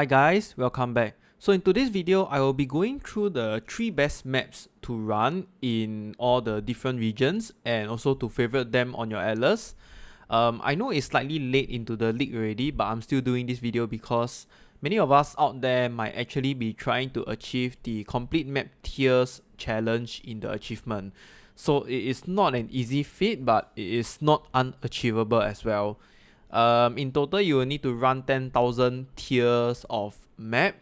Hi guys, welcome back. So in today's video, I will be going through the 3 best maps to run in all the different regions and also to favorite them on your atlas. I know it's slightly late into the league already, but I'm still doing this video because many of us out there might actually be trying to achieve the complete map tiers challenge in the achievement. So it is not an easy feat, but it is not unachievable as well. In total, you will need to run 10,000 tiers of map,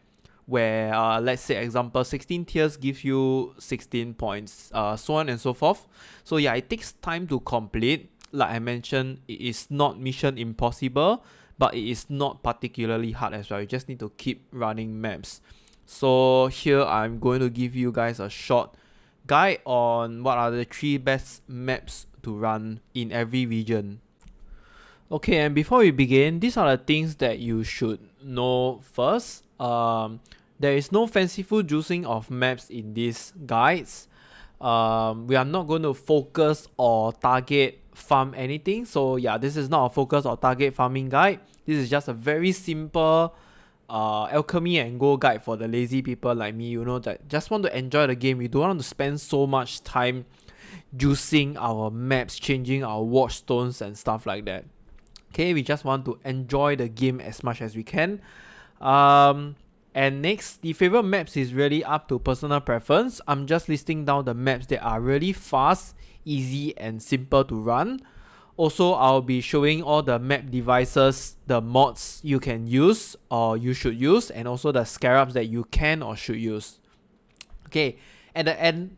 where let's say example 16 tiers gives you 16 points, so on and so forth. So yeah, it takes time to complete. Like I mentioned, it is not mission impossible, but it is not particularly hard as well. You just need to keep running maps. So here I'm going to give you guys a short guide on what are the 3 best maps to run in every region. Okay, and before we begin, these are the things that you should know first. There is no fanciful juicing of maps in these guides. We are not going to focus or target farm anything. So yeah, this is not a focus or target farming guide. This is just a very simple alchemy and go guide for the lazy people like me, you know, that just want to enjoy the game. We don't want to spend so much time juicing our maps, changing our watchstones and stuff like that. Okay, we just want to enjoy the game as much as we can. And next, the favorite maps is really up to personal preference. I'm just listing down the maps that are really fast, easy, and simple to run. Also, I'll be showing all the map devices, the mods you can use or you should use, and also the scarabs that you can or should use. Okay, at the end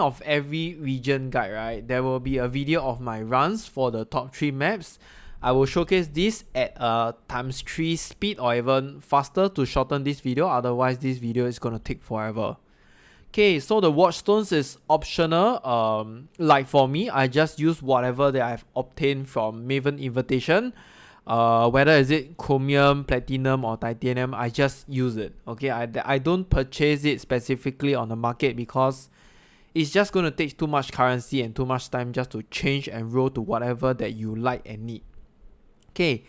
of every region guide, right, there will be a video of my runs for the top 3 maps. I will showcase this at a ×3 speed or even faster to shorten this video, otherwise this video is gonna take forever. Okay, so the watchstones is optional. Like for me, I just use whatever that I've obtained from Maven Invitation. Whether is it chromium, platinum or titanium, I just use it. Okay, I don't purchase it specifically on the market because it's just gonna take too much currency and too much time just to change and roll to whatever that you like and need. Okay,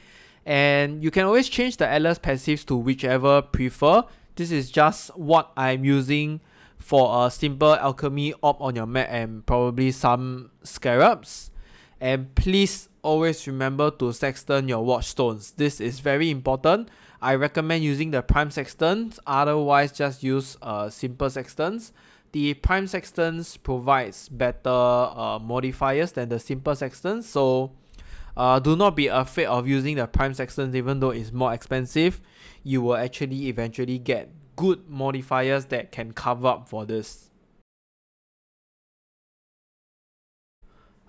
and you can always change the atlas passives to whichever prefer. This is just what I'm using for a simple alchemy op on your map and probably some scarabs. And please always remember to sextant your watchstones. This is very important. I recommend using the prime sextants, otherwise just use simple sextants. The prime sextants provides better modifiers than the simple sextants, so do not be afraid of using the prime sextants. Even though it's more expensive, you will actually eventually get good modifiers that can cover up for this.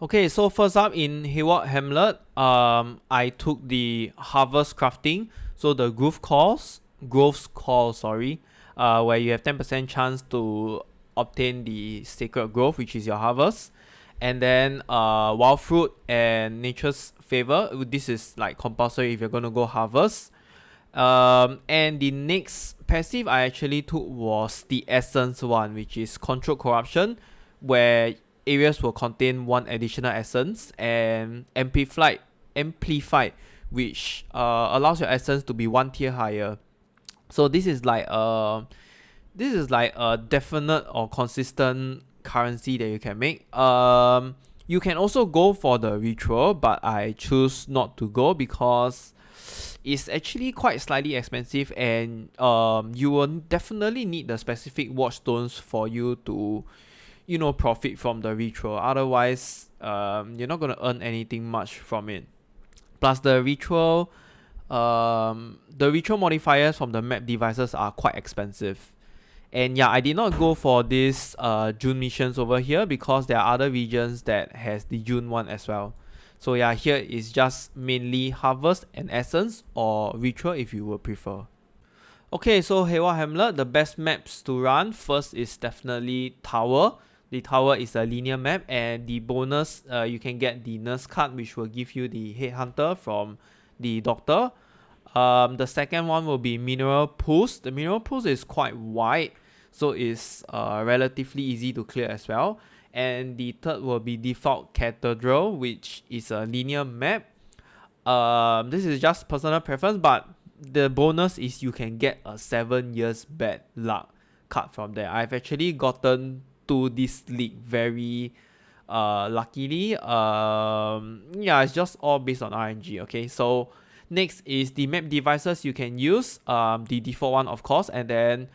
Okay, so first up in Haewark Hamlet, I took the harvest crafting, so the grove's call, where you have 10% chance to obtain the sacred grove, which is your harvest. And then wild fruit and nature's favor, this is like compulsory if you're gonna go harvest. And the next passive I actually took was the essence one, which is control corruption, where areas will contain 1 additional essence, and amplified, which allows your essence to be 1 tier higher. So this is like a definite or consistent currency that you can make. You can also go for the ritual, but I choose not to go because it's actually quite slightly expensive, and you will definitely need the specific watchstones for you to, you know, profit from the ritual. Otherwise, you're not gonna earn anything much from it. Plus the ritual modifiers from the map devices are quite expensive. And yeah, I did not go for this June missions over here because there are other regions that has the June one as well. So yeah, here is just mainly harvest and essence or ritual if you would prefer. Okay, so Haewark Hamlet, the best maps to run, first is definitely Tower. The Tower is a linear map, and the bonus, you can get the nurse card, which will give you the headhunter from the doctor. The second one will be mineral pools. The mineral pools is quite wide, so it's relatively easy to clear as well. And the third will be default cathedral, which is a linear map. This is just personal preference, but the bonus is you can get a 7 years bad luck card from there. I've actually gotten to this league very luckily. Yeah, it's just all based on RNG. Okay, so next is the map devices you can use. The default one, of course, and then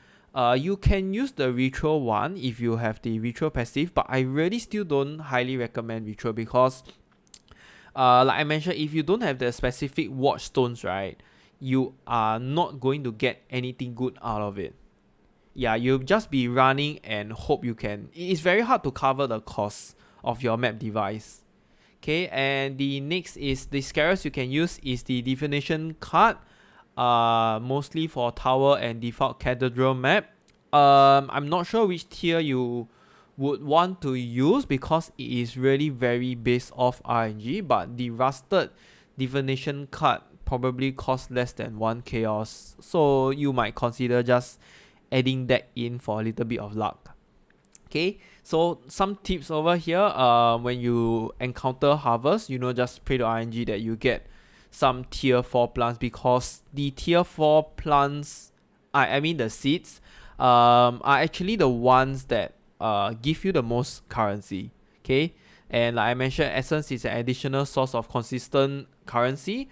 you can use the retro one if you have the retro passive, but I really still don't highly recommend retro because like I mentioned, if you don't have the specific watch stones, right, you are not going to get anything good out of it. Yeah, you'll just be running and hope you can. It's very hard to cover the cost of your map device. Okay, and the next is the scarce you can use is the definition card. Mostly for tower and default cathedral map. I'm not sure which tier you would want to use because it is really very based off RNG, but the rusted definition card probably costs less than 1 chaos, so you might consider just adding that in for a little bit of luck. Okay, so some tips over here. When you encounter harvest, just pray to RNG that you get some tier 4 plants, because the tier 4 plants, I mean the seeds, are actually the ones that give you the most currency. Okay, and like I mentioned, essence is an additional source of consistent currency.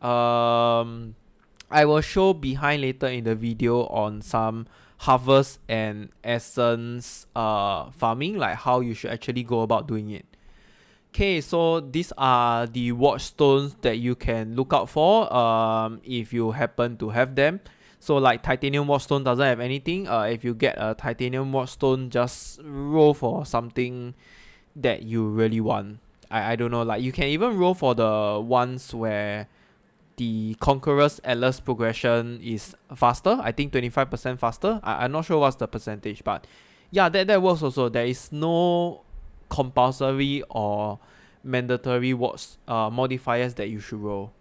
I will show behind later in the video on some harvest and essence farming, like how you should actually go about doing it. Okay, so these are the watchstones that you can look out for if you happen to have them. So like titanium watchstone doesn't have anything. If you get a titanium watchstone, just roll for something that you really want. I don't know, like you can even roll for the ones where the Conqueror's Atlas progression is faster. I think 25% faster. I'm not sure what's the percentage, but yeah, that works also. There is no compulsory or mandatory watch modifiers that you should roll.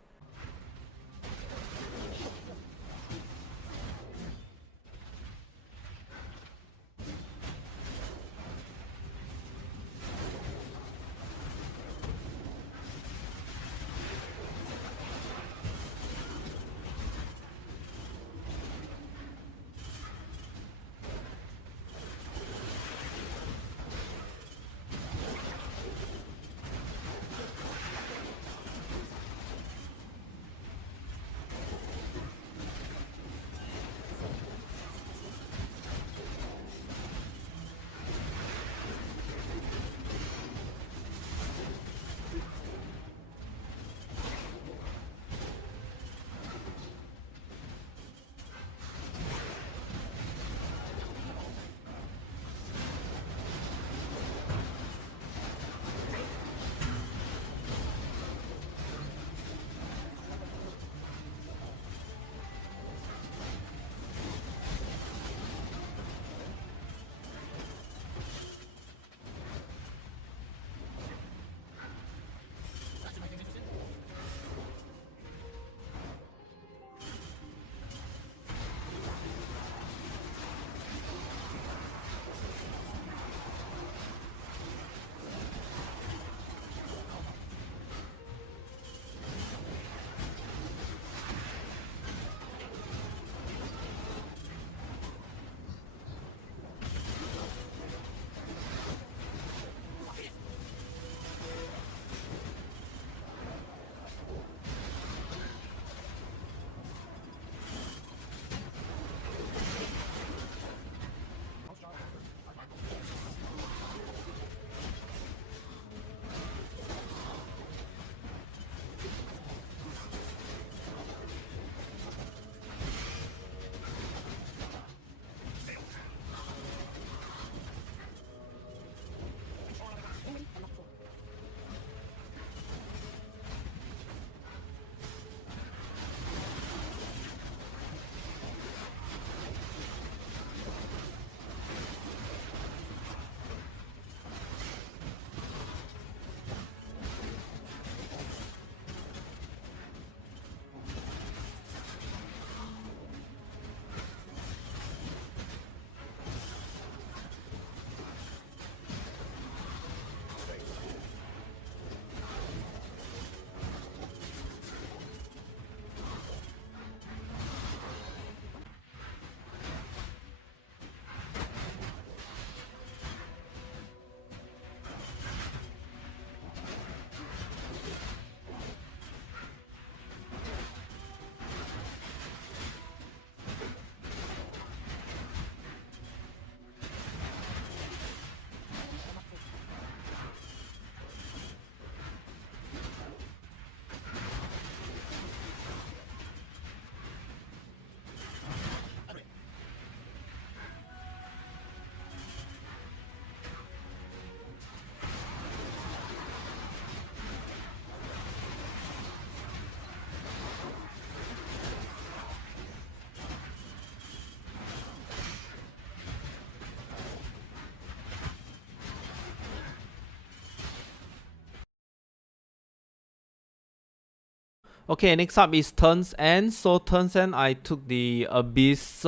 Okay, next up is Turn's End. So Turn's End, I took the Abyss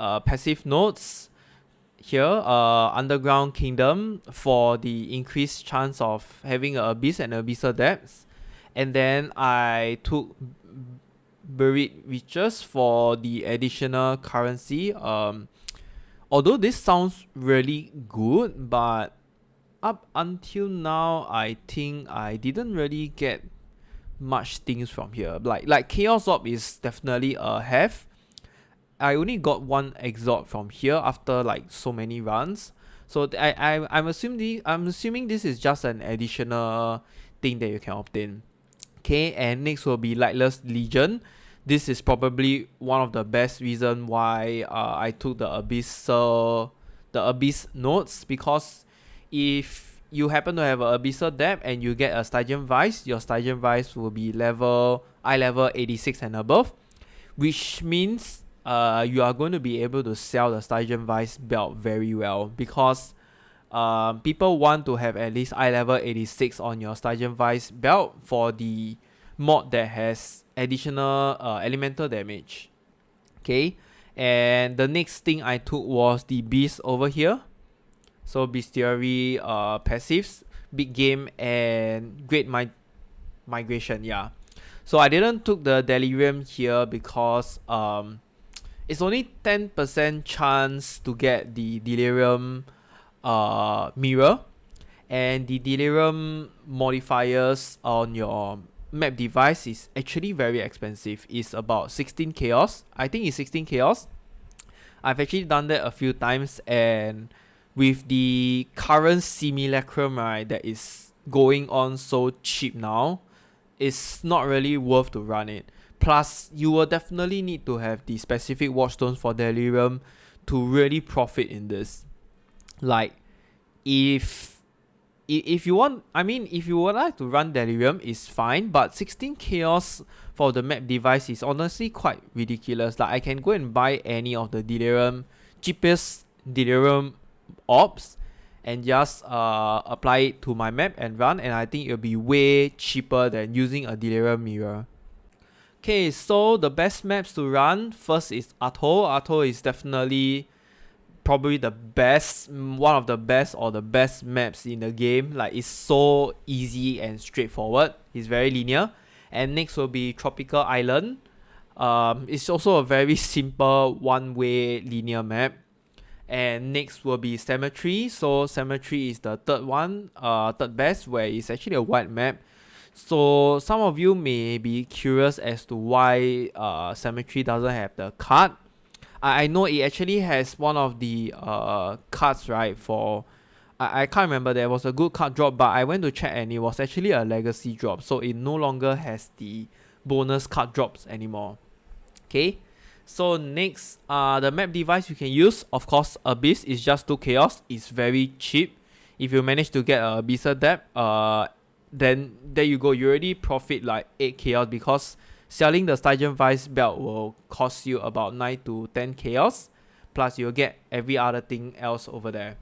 passive nodes here, Underground Kingdom, for the increased chance of having an Abyss and Abyssal Depths. And then I took Buried Riches for the additional currency. Although this sounds really good, but up until now, I think I didn't really get much things from here. Like Chaos Orb is definitely a have. I only got one exalt from here after like so many runs. So I'm assuming this is just an additional thing that you can obtain. Okay, and next will be Lightless Legion. This is probably one of the best reason why I took the Abyss nodes, because if you happen to have an Abyssal Depth and you get a Stygian Vice, your Stygian Vice will be eye level 86 and above, which means you are going to be able to sell the Stygian Vice belt very well, because people want to have at least eye level 86 on your Stygian Vice belt for the mod that has additional elemental damage. Okay, and the next thing I took was the Beast over here. So Bestiary passives, Big Game, and Great Migration, yeah. So I didn't took the Delirium here because it's only 10% chance to get the Delirium mirror, and the Delirium modifiers on your map device is actually very expensive. It's about 16 chaos. I think it's 16 chaos. I've actually done that a few times, and with the current simulacrum, right, that is going on so cheap now, it's not really worth to run it. Plus, you will definitely need to have the specific watchstones for Delirium to really profit in this. Like, if you want, if you would like to run Delirium, it's fine, but 16 chaos for the map device is honestly quite ridiculous. Like, I can go and buy any of the Delirium, cheapest Delirium orbs, and just apply it to my map and run, and I think it'll be way cheaper than using a Delirium mirror. Okay, so the best maps to run, first is Atoll. Atoll is definitely probably the best, one of the best or the best maps in the game. Like, it's so easy and straightforward. It's very linear. And next will be Tropical Island. It's also a very simple one-way linear map. And next will be Cemetery. So Cemetery is the third one, third best, where it's actually a wide map. So some of you may be curious as to why Cemetery doesn't have the card. I know it actually has one of the cards, right, for... I can't remember, there was a good card drop, but I went to check and it was actually a legacy drop. So it no longer has the bonus card drops anymore. Okay, so next, the map device you can use, of course, Abyss is just 2 chaos. It's very cheap. If you manage to get a Abyssal Depth, then there you go, you already profit like 8 chaos, because selling the Stygian Vice belt will cost you about 9 to 10 chaos, plus you'll get every other thing else over there.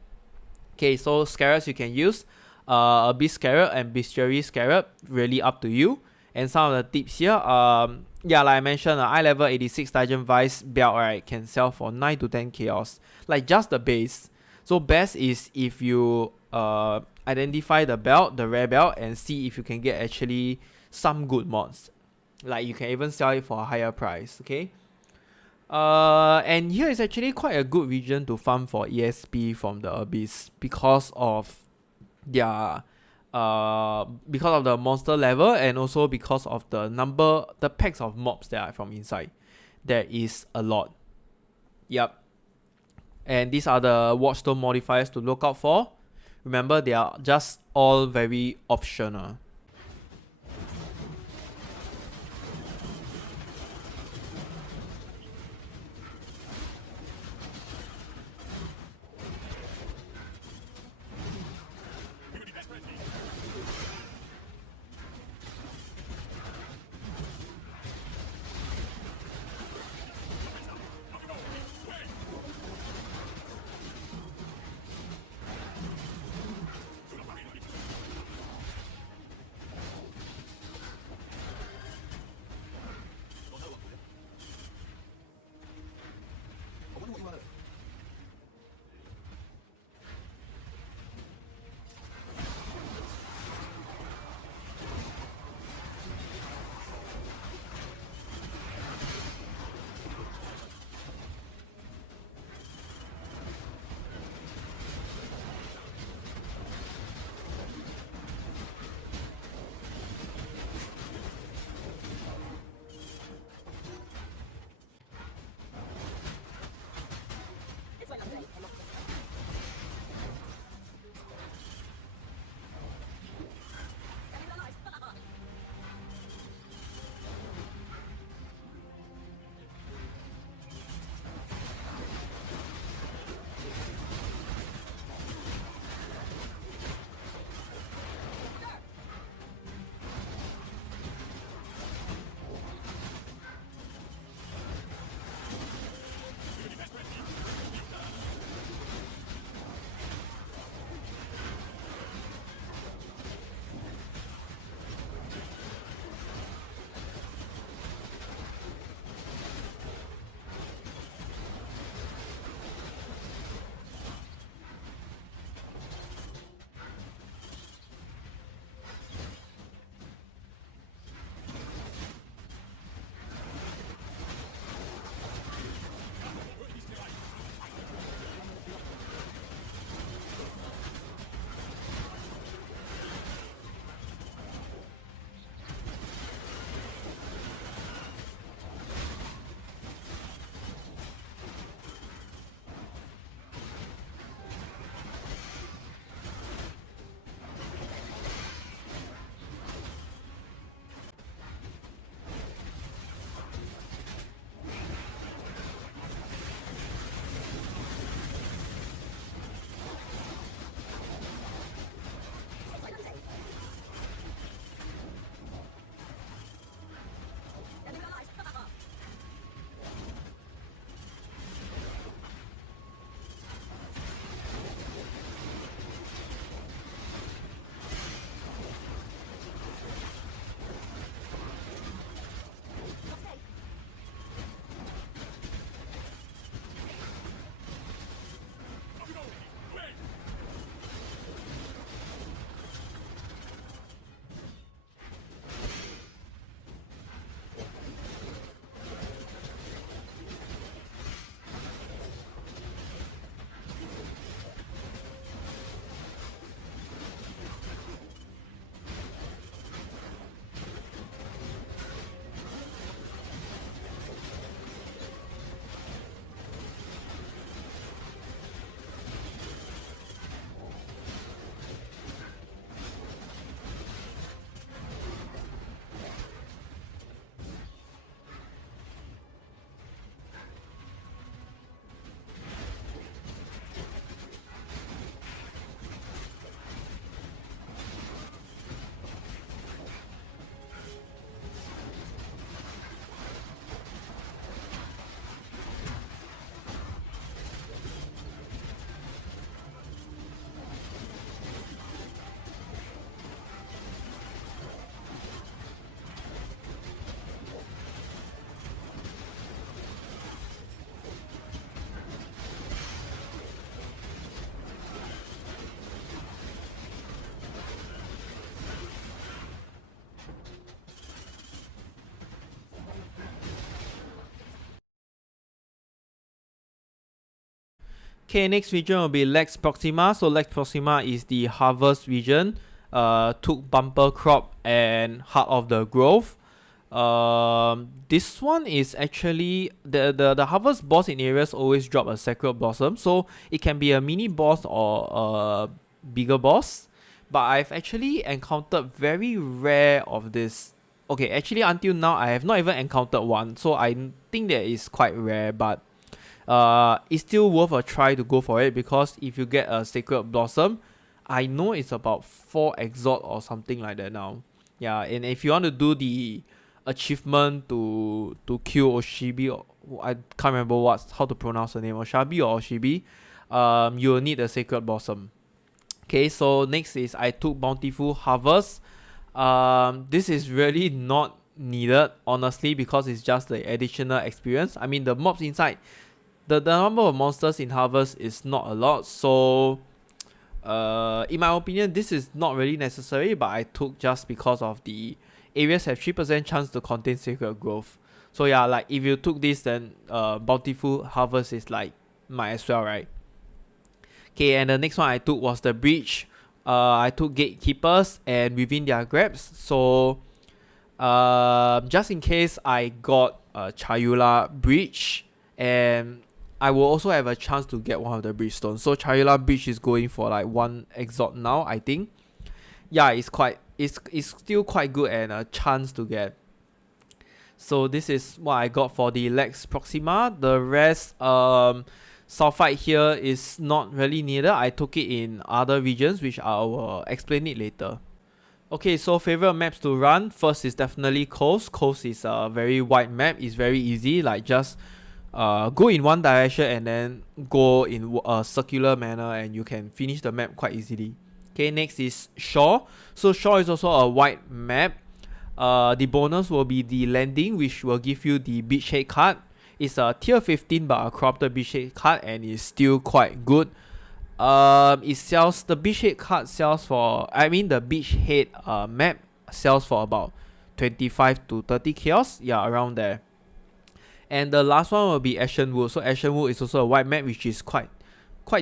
Okay, so Scarabs you can use, Abyss Scarab and Bestiary Scarab, really up to you. And some of the tips here, yeah, like I mentioned, eye level 86 Stygian Vice belt, right, can sell for 9 to 10 chaos, like just the base. So best is if you identify the belt, the rare belt, and see if you can get actually some good mods. Like, you can even sell it for a higher price, okay? And here is actually quite a good region to farm for ESP from the Abyss, because of their because of the monster level, and also because of the packs of mobs that are from inside. There is a lot. Yep. And these are the watchstone modifiers to look out for. Remember, they are just all very optional. Okay, next region will be Lex Proxima. So Lex Proxima is the harvest region. Took bumper crop and heart of the grove. This one is actually the harvest boss in areas always drop a sacred blossom, so it can be a mini boss or a bigger boss. But I've actually encountered very rare of this. Okay, actually until now I have not even encountered one, so I think that is quite rare. But it's still worth a try to go for it, because if you get a sacred blossom, I know it's about 4 exalt or something like that now. Yeah, and if you want to do the achievement to kill Oshibi, or I can't remember how to pronounce the name, Oshabi or Oshibi, you will need a sacred blossom. Okay, so next is I took bountiful harvest. This is really not needed, honestly, because it's just the additional experience. I mean, the mobs inside, the number of monsters in harvest is not a lot, so in my opinion this is not really necessary, but I took just because of the areas have 3% chance to contain sacred growth. So yeah, like if you took this, then bountiful harvest is like might as well, right? Okay, and the next one I took was the breach. I took gatekeepers and within their grabs. So just in case I got a Chayula breach, and I will also have a chance to get one of the breach stones. So Chayula breach is going for like 1 exalt now, I think. Yeah, it's still quite good and a chance to get. So this is what I got for the Lex Proxima. The rest, sulfite here is not really needed. I took it in other regions, which I will explain it later. Okay, so favorite maps to run. First is definitely Coast. Coast is a very wide map. It's very easy. Like just go in one direction and then go in a circular manner, and you can finish the map quite easily. Okay, next is Shore. So Shore is also a wide map. The bonus will be the landing, which will give you the beachhead card. It's a tier 15 but a corrupted beachhead card, and it's still quite good. It sells, the beachhead card sells for, the beachhead map sells for about 25 to 30 chaos, yeah, around there. And the last one will be Ashenwood. So Ashenwood is also a wide map, which is quite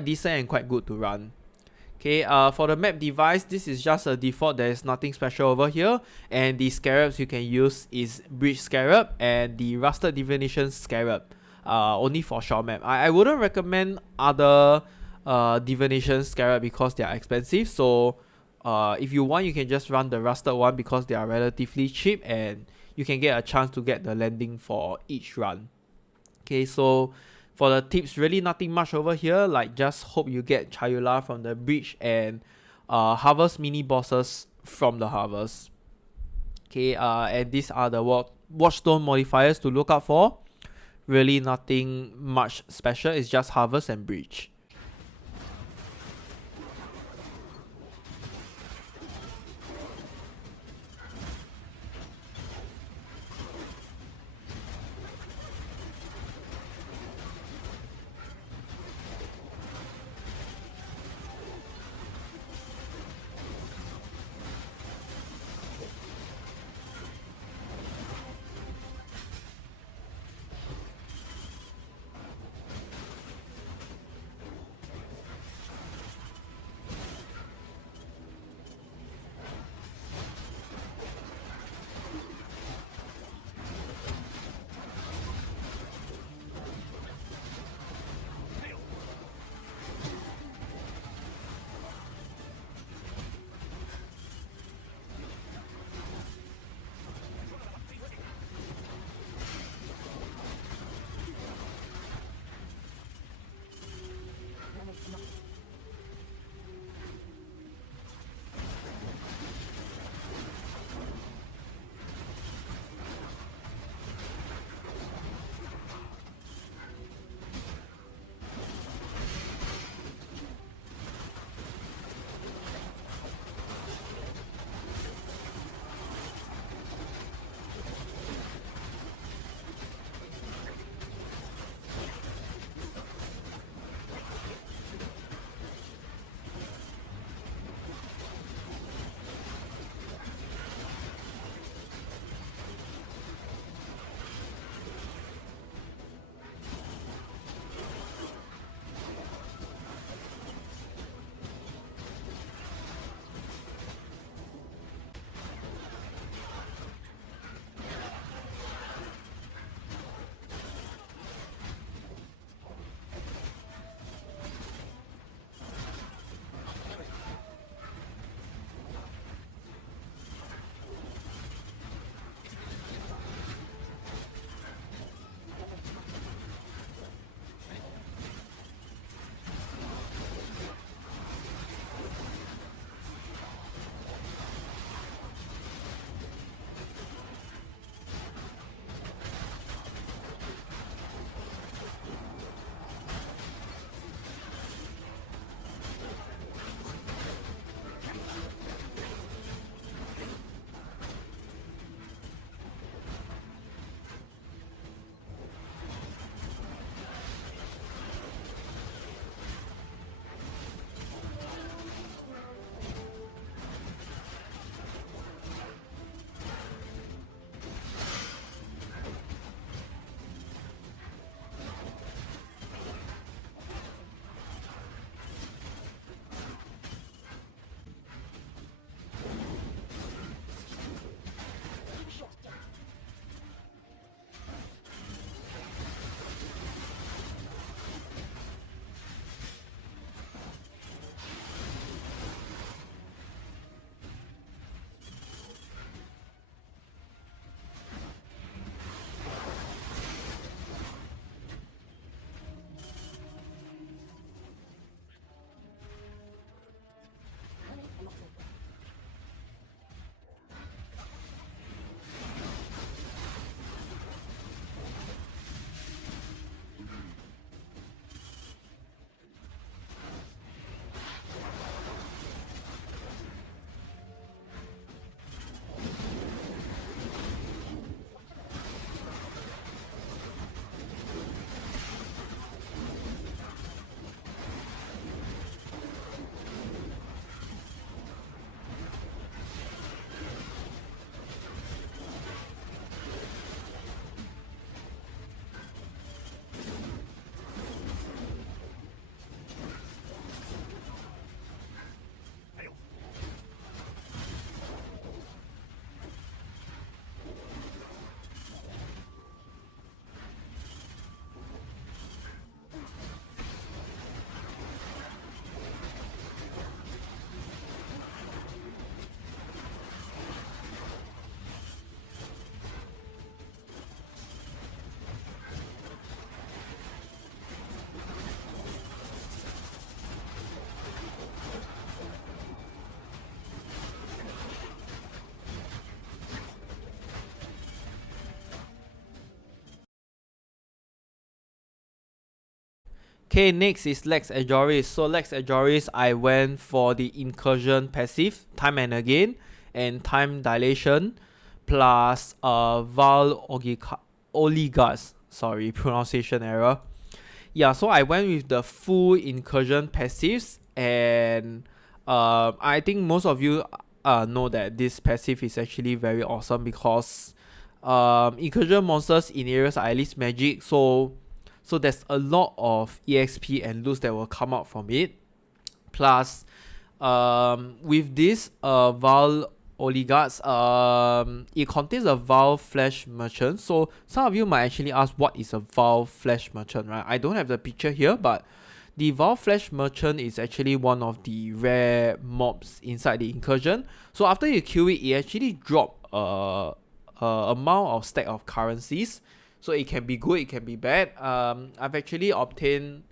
decent and quite good to run. Okay, for the map device, this is just a default. There is nothing special over here. And the scarabs you can use is Bridge Scarab and the Rusted Divination Scarab. Only for short map. I wouldn't recommend other Divination Scarab because they are expensive. So if you want, you can just run the Rusted one because they are relatively cheap, and you can get a chance to get the landing for each run. Okay, so for the tips, really nothing much over here. Like just hope you get Chayula from the breach and harvest mini bosses from the harvest. Okay, and these are the watchstone modifiers to look out for. Really nothing much special. It's just harvest and breach. Okay, next is Lex Ejoris. So Lex Ejoris, I went for the incursion passive time and again, and time dilation, plus oligas. Sorry, pronunciation error. Yeah, so I went with the full incursion passives, and I think most of you know that this passive is actually very awesome because incursion monsters in areas are at least magic, so there's a lot of EXP and loots that will come out from it. Plus, with this Val Oligarchs, it contains a Val Flesh Merchant. So some of you might actually ask, what is a Val Flesh Merchant, right? I don't have the picture here, but the Val Flesh Merchant is actually one of the rare mobs inside the incursion. So after you kill it, it actually drop a amount of stack of currencies. So it can be good, it can be bad. I've actually obtained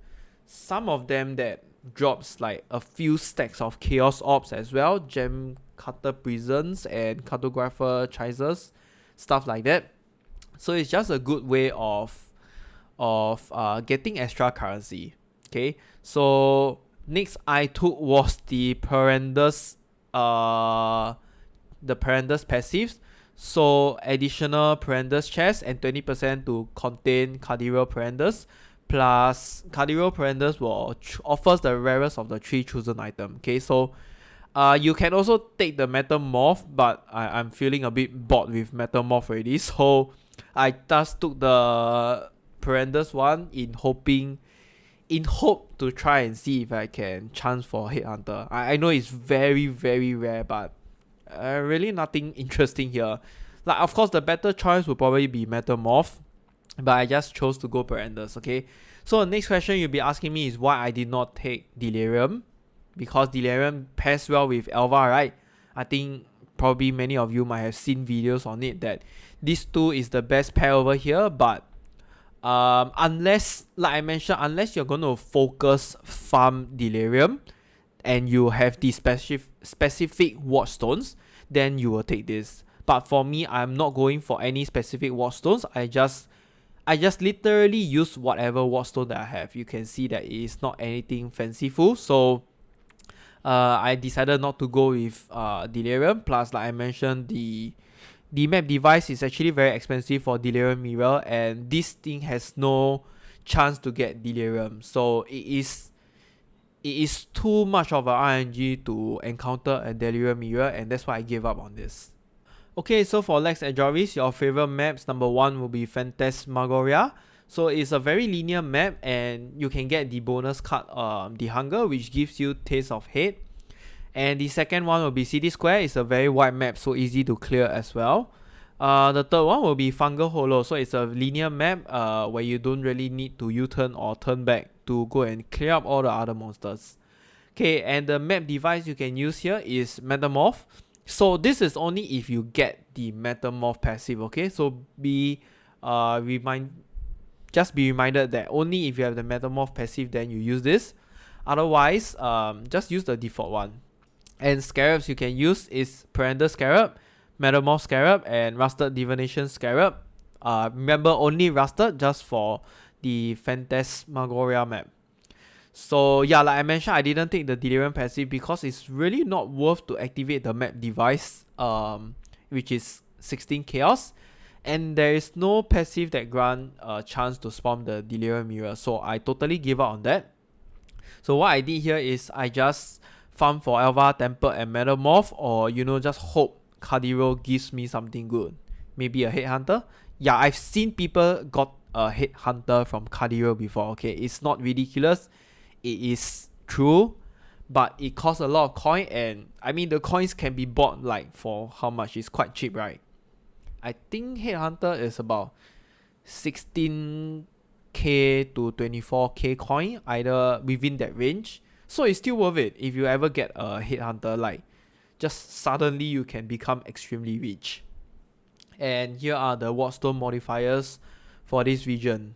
some of them that drops like a few stacks of Chaos Orbs as well, Gem Cutter Prisons and Cartographer Chasers, stuff like that. So it's just a good way of getting extra currency. Okay, so next I took was the Perendus passives. So additional Perendus chest and 20% to contain Cardinal Perendus. Plus Cardinal Perendus will offers the rarest of the 3 chosen item. Okay, so you can also take the Metamorph, but I'm feeling a bit bored with Metamorph already. So I just took the Perendus one in hope to try and see if I can chance for Headhunter. I know it's very, very rare, but really nothing interesting here. Like, of course, the better choice would probably be Metamorph, but I just chose to go Perendus, okay? So the next question you'll be asking me is why I did not take Delirium. Because Delirium pairs well with Elva, right? I think probably many of you might have seen videos on it that these two is the best pair over here, but unless, like I mentioned, unless you're going to focus farm Delirium and you have the specific Watchstones, then you will take this. But for me, I'm not going for any specific Watchstones. I just literally use whatever Watchstone that I have. You can see that it is not anything fanciful. So I decided not to go with Delirium. Plus, like I mentioned, the map device is actually very expensive for Delirium Mirror, and this thing has no chance to get Delirium. So it is too much of an RNG to encounter a Delirium Mirror, and that's why I gave up on this. Okay, so for Lex Ejoris, your favorite maps, number 1 will be Phantasmagoria. So it's a very linear map, and you can get the bonus card, the Hunger, which gives you Taste of Hate. And the second one will be City Square. It's a very wide map, so easy to clear as well. The third one will be Fungal Hollow. So it's a linear map where you don't really need to U-turn or turn back to go and clear up all the other monsters. Okay, and the map device you can use here is Metamorph. So this is only if you get the Metamorph passive, okay? So just be reminded that only if you have the Metamorph passive, then you use this. Otherwise, just use the default one. And Scarabs you can use is Perendus Scarab, Metamorph Scarab, and Rusted Divination Scarab. Remember, only Rusted, just for the Phantasmagoria map. So yeah, like I mentioned, I didn't take the Delirium passive because it's really not worth to activate the map device, which is 16 Chaos. And there is no passive that grant a chance to spawn the Delirium Mirror, so I totally gave up on that. So what I did here is I just farm for Elva, Temper, and Metamorph, or just hope Cardiro gives me something good. Maybe a Headhunter. Yeah, I've seen people got a Headhunter from Cardiro before, okay? It's not ridiculous. It is true, but it costs a lot of coin, and I mean the coins can be bought like for how much? It's quite cheap, right? I think Headhunter is about 16k to 24k coin, either within that range. So it's still worth it if you ever get a Headhunter, like just suddenly you can become extremely rich. And here are the Watchstone modifiers for this region.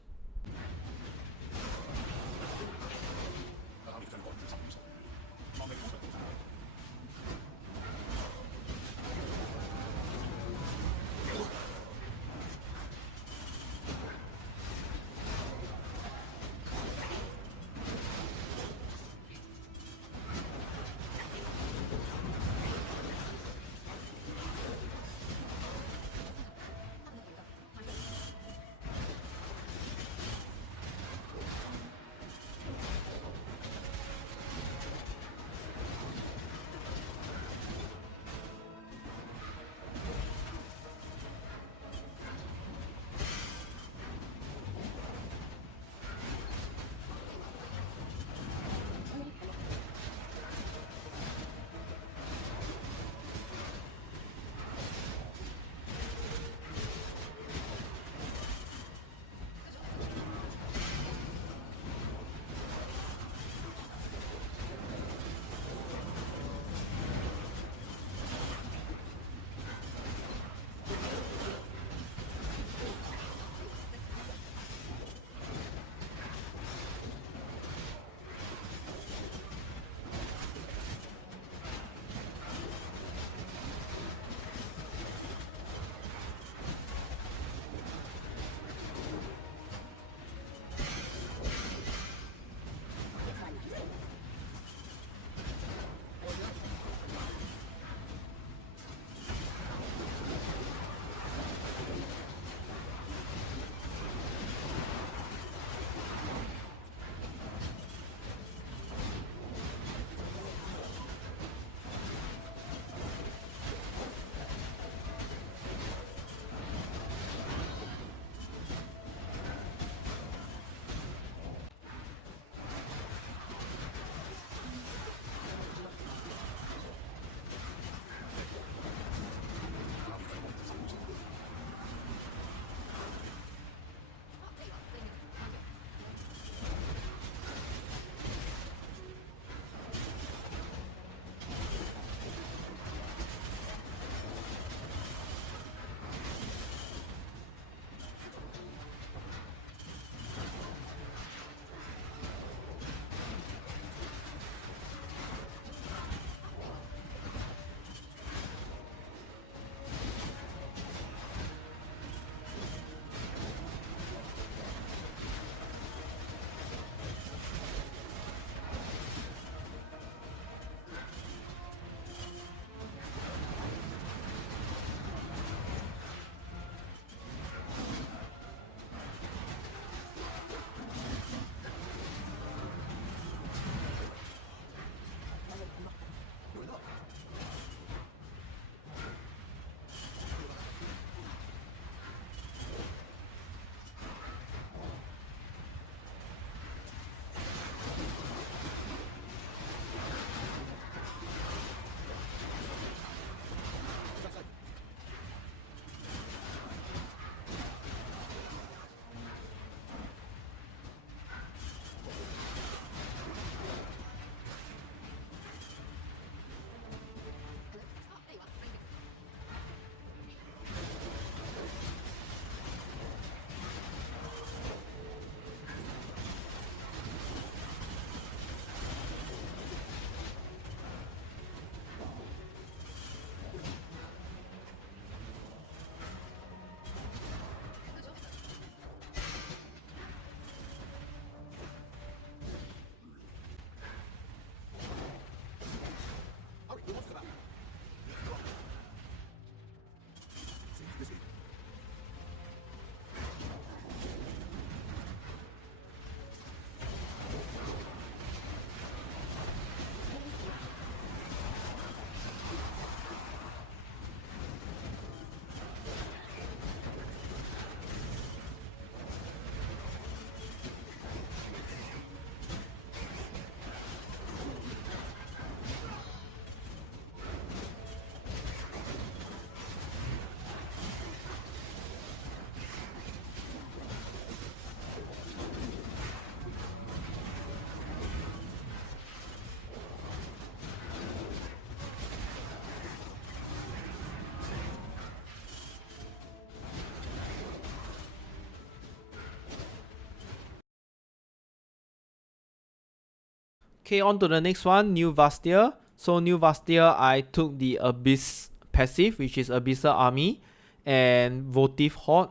Okay, on to the next one, New Vastir. So New Vastir, I took the Abyss passive, which is Abyssal Army, and Votive Horde.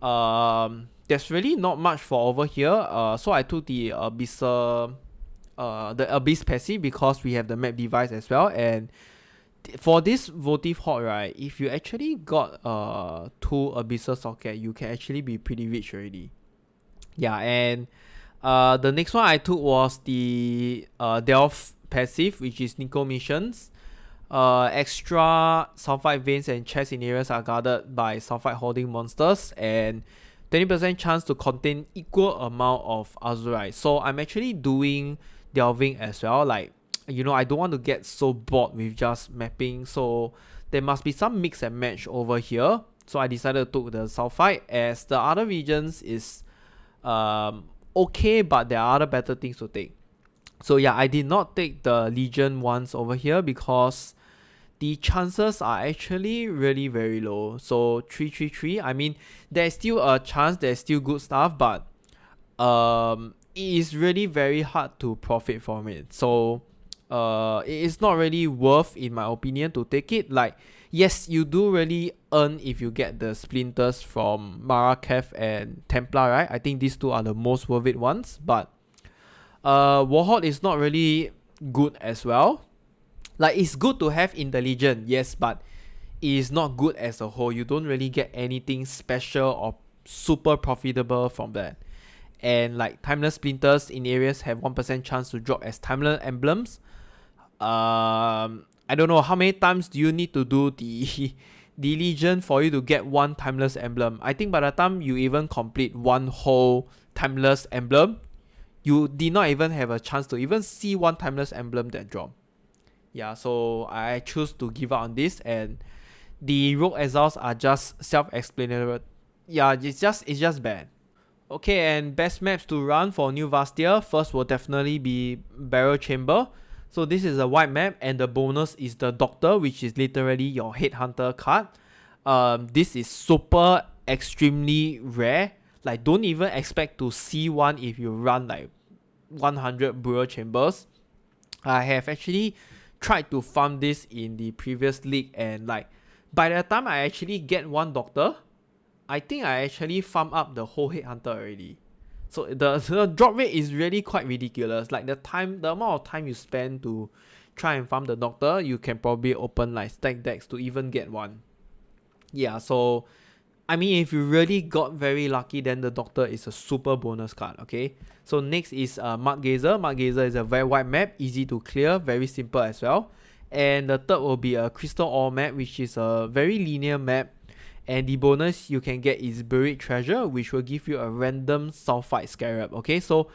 There's really not much for over here. So I took the Abyss passive because we have the map device as well. And for this Votive Horde, right, if you actually got 2 Abyssal socket, you can actually be pretty rich already. Yeah, and the next one I took was the Delph passive, which is Nico missions. Extra sulfite veins and chests in areas are guarded by sulfite holding monsters, and 20% chance to contain equal amount of azurite. So I'm actually doing delving as well. Like, you know, I don't want to get so bored with just mapping, so there must be some mix and match over here. So I decided to take the sulfite, as the other regions is okay, but there are other better things to take. So yeah, I did not take the Legion ones over here because the chances are actually really very low. So 333, I mean, there's still a chance, there's still good stuff, but it is really very hard to profit from it. So it is not really worth, in my opinion, to take it. Like, yes, you do really earn if you get the splinters from Marrakech and Templar, right? I think these two are the most worth it ones, but Warhawk is not really good as well. Like, it's good to have in the Legion, yes, but it is not good as a whole. You don't really get anything special or super profitable from that. And like, Timeless Splinters in areas have 1% chance to drop as Timeless Emblems. I don't know how many times do you need to do the Legion for you to get one Timeless Emblem. I think by the time you even complete one whole Timeless Emblem, you did not even have a chance to even see one Timeless Emblem that drop. Yeah, so I choose to give up on this, and the Rogue Exiles are just self-explanatory. Yeah, it's just bad. Okay, and best maps to run for New Vastir. First will definitely be Barrel Chamber. So this is a white map, and the bonus is the Doctor, which is literally your Headhunter card. This is super extremely rare. Like, don't even expect to see one if you run like 100 Barrel Chambers. I have actually tried to farm this in the previous league, and like, by the time I actually get one Doctor, I think I actually farm up the whole Headhunter already. So the drop rate is really quite ridiculous. Like, the amount of time you spend to try and farm the Doctor, you can probably open like stack decks to even get one. Yeah, so I mean, if you really got very lucky, then the Doctor is a super bonus card, okay? So next is Mudgazer. Mudgazer is a very wide map, easy to clear, very simple as well. And the third will be a Crystal Ore map, which is a very linear map. And the bonus you can get is Buried Treasure, which will give you a random Sulfite Scarab, okay? So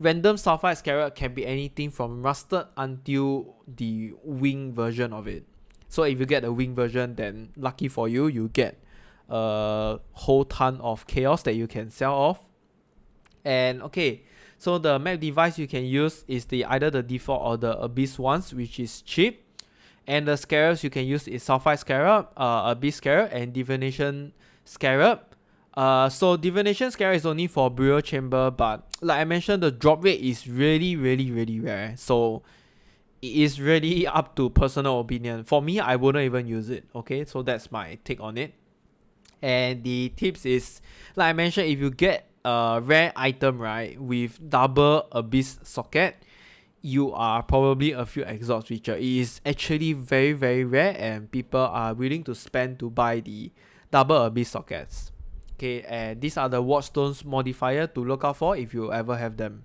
random Sulfite Scarab can be anything from Rusted until the wing version of it. So if you get the wing version, then lucky for you, you get a whole ton of chaos that you can sell off. And okay, so the map device you can use is either the default or the Abyss ones, which is cheap. And the scarabs you can use is Sulfite Scarab, Abyss Scarab, and Divination Scarab. So Divination Scarab is only for Burial Chamber, but like I mentioned, the drop rate is really rare. So it is really up to personal opinion. For me, I wouldn't even use it, okay? So that's my take on it. And the tips is, like I mentioned, if you get a rare item, right, with double Abyss socket, you are probably a few exhaust richer. It is actually very rare, and people are willing to spend to buy the double Abyss sockets. Okay, and these are the Watchstones modifier to look out for if you ever have them.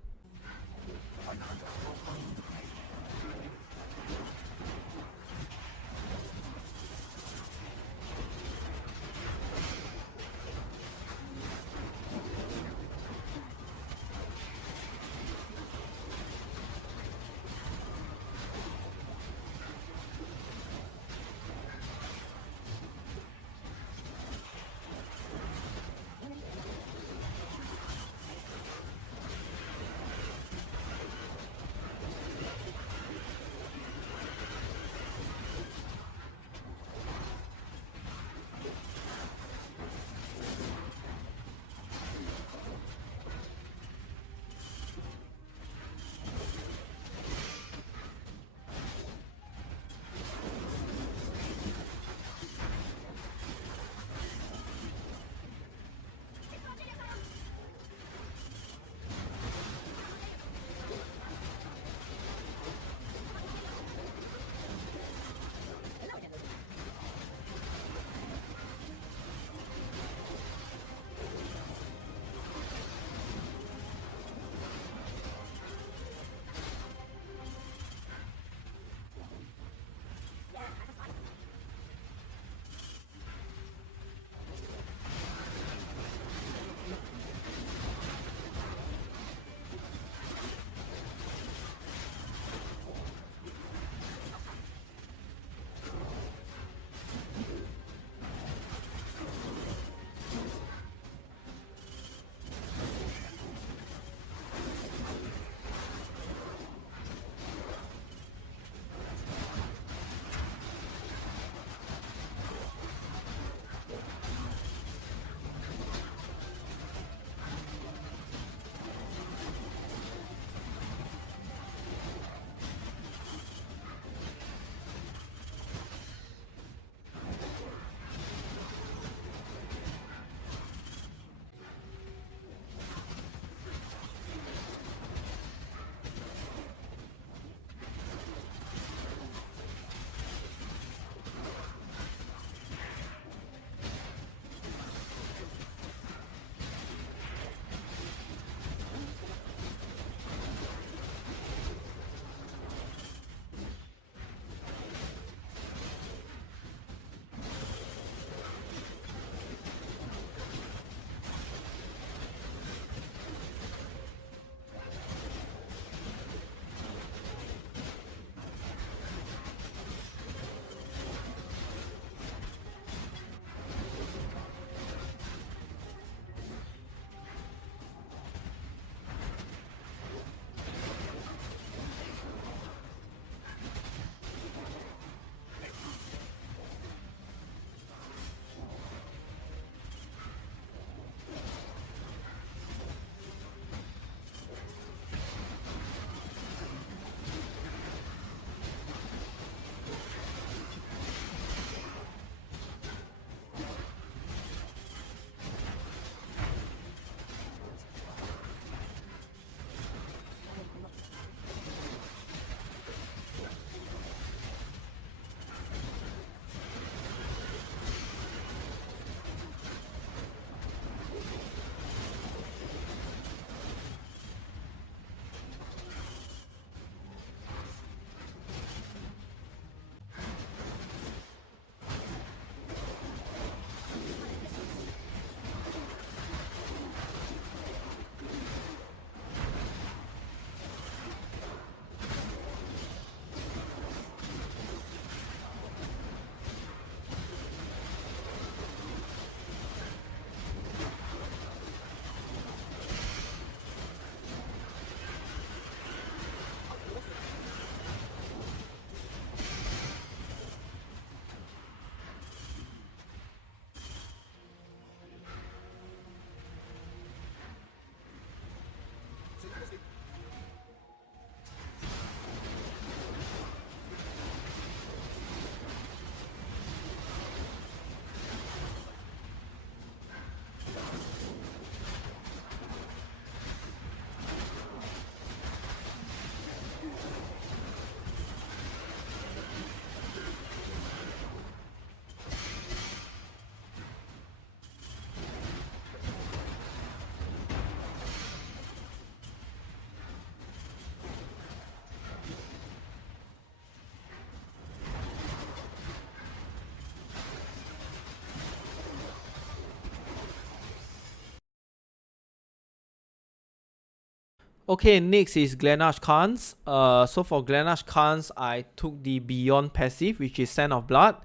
Okay, next is Glennach Cairns. So for Glennach Cairns, I took the Beyond passive, which is Sand of Blood,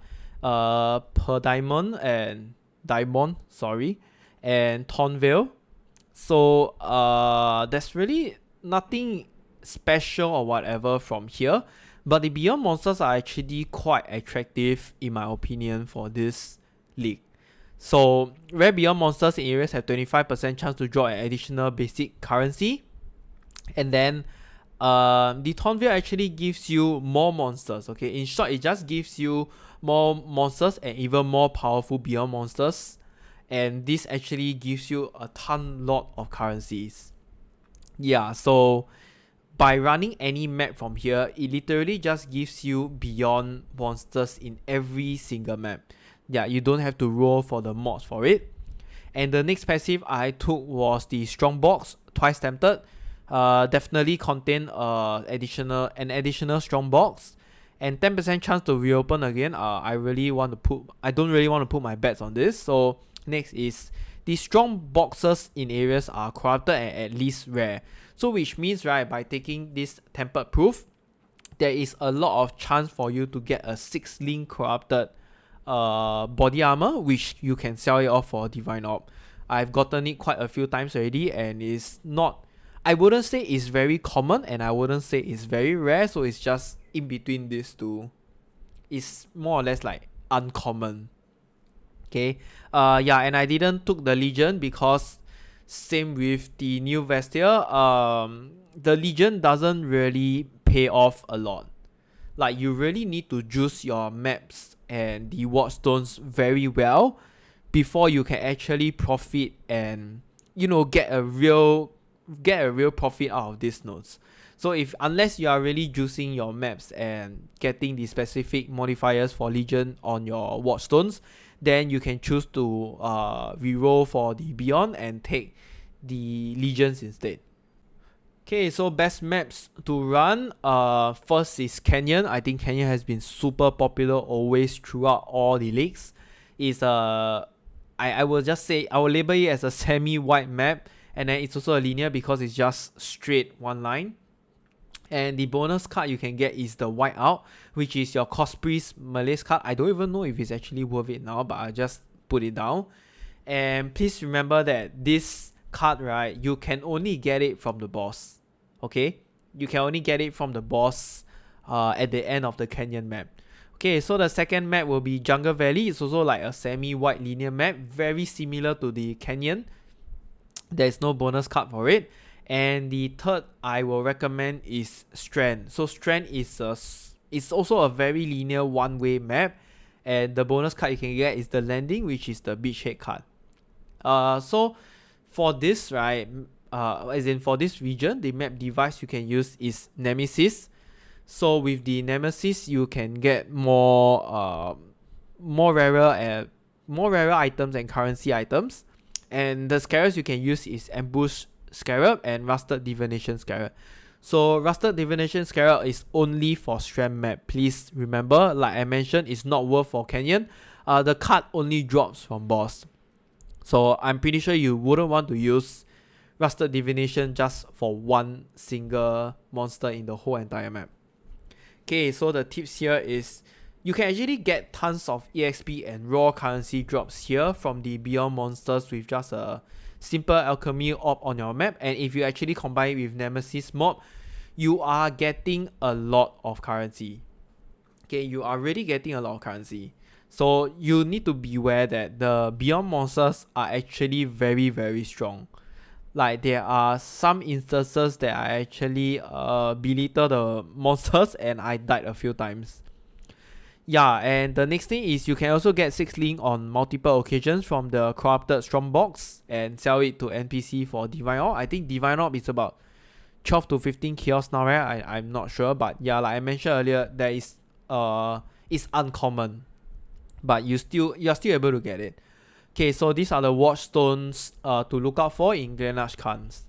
Per Diamond and and Thornveil. So there's really nothing special or whatever from here, but the Beyond monsters are actually quite attractive in my opinion for this league. So rare Beyond monsters in areas have 25% chance to draw an additional basic currency, and then the Thornveil actually gives you more monsters. Okay, in short, it just gives you more monsters and even more powerful Beyond monsters, and this actually gives you a lot of currencies. Yeah, so by running any map from here, it literally just gives you Beyond monsters in every single map. Yeah, you don't have to roll for the mods for it. And the next passive I took was the Strong Box, Twice Tempted. Definitely contain an additional Strong Box and 10% chance to reopen again. I don't really want to put my bets on this. So next is the Strong Boxes in areas are corrupted and at least rare. So which means, right, by taking this Tempered Proof, there is a lot of chance for you to get a 6-link corrupted body armor, which you can sell it off for Divine Orb. I've gotten it quite a few times already, and it's not, I wouldn't say it's very common, and I wouldn't say it's very rare, so it's just in between these two. It's more or less like uncommon. Okay, yeah, and I didn't took the Legion because same with the new Vastir, the Legion doesn't really pay off a lot. Like, you really need to juice your maps and the Watchstones very well before you can actually profit and, you know, get a real profit out of these nodes. So unless you are really juicing your maps and getting the specific modifiers for Legion on your Watchstones, then you can choose to reroll for the Beyond and take the Legions instead. Okay, so best maps to run. First is Canyon. I think Canyon has been super popular always throughout all the leagues. It's I will just say, I will label it as a semi-wide map, and then it's also a linear because it's just straight one line. And the bonus card you can get is the Whiteout, which is your Cospriest Malaise card. I don't even know if it's actually worth it now, but I'll just put it down. And please remember that this card, right, you can only get it from the boss. Okay, you can only get it from the boss at the end of the Canyon map. Okay, so the second map will be Jungle Valley. It's also like a semi-wide linear map, very similar to the Canyon. There's no bonus card for it. And the third I will recommend is Strand. So Strand is also a very linear one-way map, and the bonus card you can get is the Landing, which is the Beachhead card. So for this, right, as in for this region, the map device you can use is Nemesis. So with the Nemesis, you can get more rarer items and currency items, and the scarabs you can use is Ambush Scarab and Rusted Divination Scarab. So Rusted Divination Scarab is only for Strand map. Please remember, like I mentioned, it's not worth for Canyon. The card only drops from boss. So I'm pretty sure you wouldn't want to use Rusted Divination just for one single monster in the whole entire map. Okay, so the tips here is you can actually get tons of EXP and raw currency drops here from the Beyond monsters with just a simple alchemy orb on your map, and if you actually combine it with Nemesis mob, you are getting a lot of currency. Okay, you are really getting a lot of currency. So you need to beware that the Beyond monsters are actually very, very strong. Like, there are some instances that I actually belittle the monsters and I died a few times. Yeah, and the next thing is you can also get 6-link on multiple occasions from the corrupted Strongbox and sell it to NPC for Divine Orb. I think Divine Orb is about 12 to 15 kiosks now, right? I'm not sure, but yeah, like I mentioned earlier, there is it's uncommon, but you're still able to get it. Okay, so these are the watchstones to look out for in Glennach Cairns.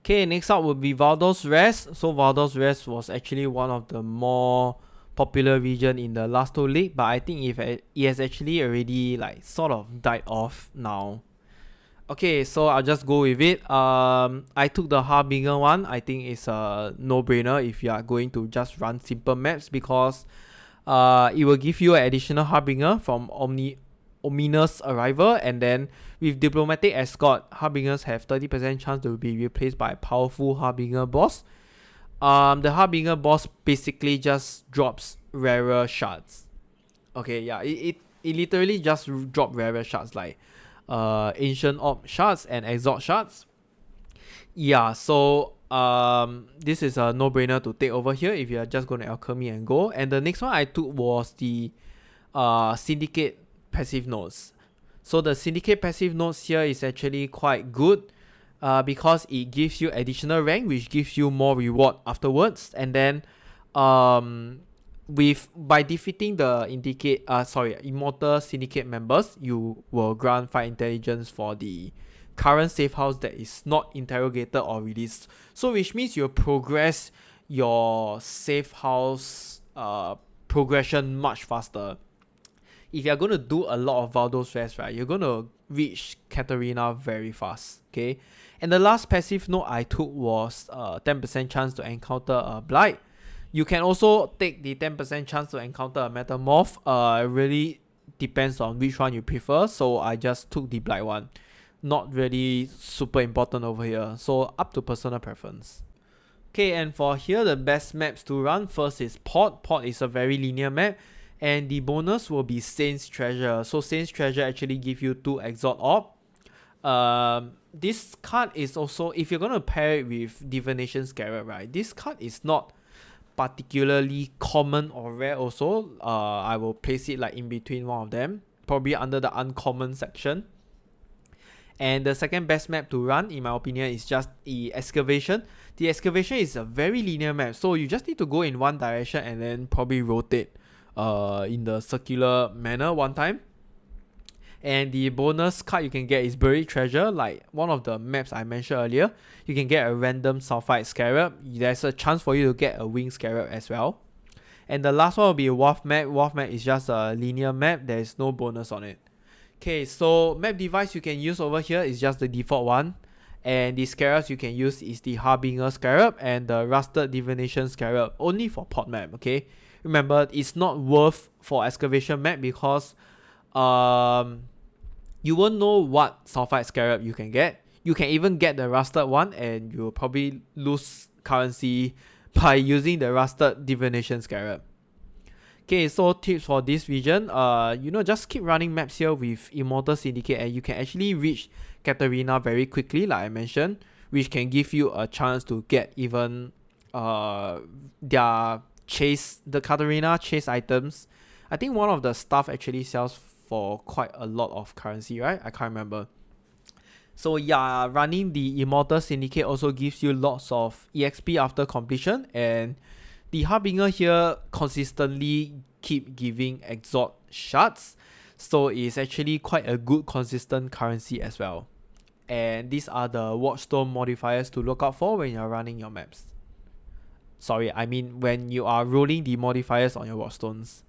Okay, next up would be Valdo's Rest. So Valdo's Rest was actually one of the more popular region in the last two league, but I think it has actually already like sort of died off now. Okay, so I'll just go with it. I took the Harbinger one. I think it's a no-brainer if you are going to just run simple maps, because it will give you an additional Harbinger from Ominous Arrival, and then with Diplomatic Escort, Harbingers have 30% chance to be replaced by a powerful Harbinger boss. The Harbinger boss basically just drops rarer shards. Okay, yeah, it literally just drop rarer shards like Ancient Orb shards and Exalt shards. Yeah, so this is a no-brainer to take over here if you are just going to alchemy and go. And the next one I took was the Syndicate passive nodes. So the Syndicate passive nodes here is actually quite good because it gives you additional rank, which gives you more reward afterwards. And then by defeating the Immortal Syndicate members, you will grant 5 intelligence for the current safe house that is not interrogated or released. So which means you'll progress your safe house progression much faster. If you're going to do a lot of Valdo's Rest, right, you're going to reach Katarina very fast, okay? And the last passive node I took was 10% chance to encounter a Blight. You can also take the 10% chance to encounter a Metamorph. It really depends on which one you prefer, so I just took the Blight one. Not really super important over here, so up to personal preference. Okay, and for here, the best maps to run, first is Port. Port is a very linear map, and the bonus will be Saint's Treasure. So Saint's Treasure actually give you 2 Exalt Orb. This card is also, if you're going to pair it with Divination Scarab, right, this card is not particularly common or rare also. I will place it like in between one of them, probably under the uncommon section. And the second best map to run, in my opinion, is just the Excavation. The Excavation is a very linear map, so you just need to go in one direction and then probably rotate in the circular manner one time. And the bonus card you can get is Buried Treasure. Like one of the maps I mentioned earlier, you can get a random Sulphite Scarab. There's a chance for you to get a Winged Scarab as well. And the last one will be a Wharf map. Wharf map is just a linear map. There is no bonus on it. Okay, so map device you can use over here is just the default one. And the Scarabs you can use is the Harbinger Scarab and the Rusted Divination Scarab, only for Port map, okay? Remember, it's not worth for Excavation map because you won't know what Sulphite Scarab you can get. You can even get the Rusted one and you'll probably lose currency by using the Rusted Divination Scarab. Okay, so tips for this region, just keep running maps here with Immortal Syndicate and you can actually reach Katarina very quickly, like I mentioned, which can give you a chance to get even the Katarina chase items. I think one of the stuff actually sells for quite a lot of currency, right? I can't remember. So yeah, running the Immortal Syndicate also gives you lots of EXP after completion, and the Harbinger here consistently keep giving Exalt shards, so it's actually quite a good consistent currency as well. And these are the Watchstone modifiers to look out for when you're running your maps. Sorry, I mean when you are rolling the modifiers on your Watchstones.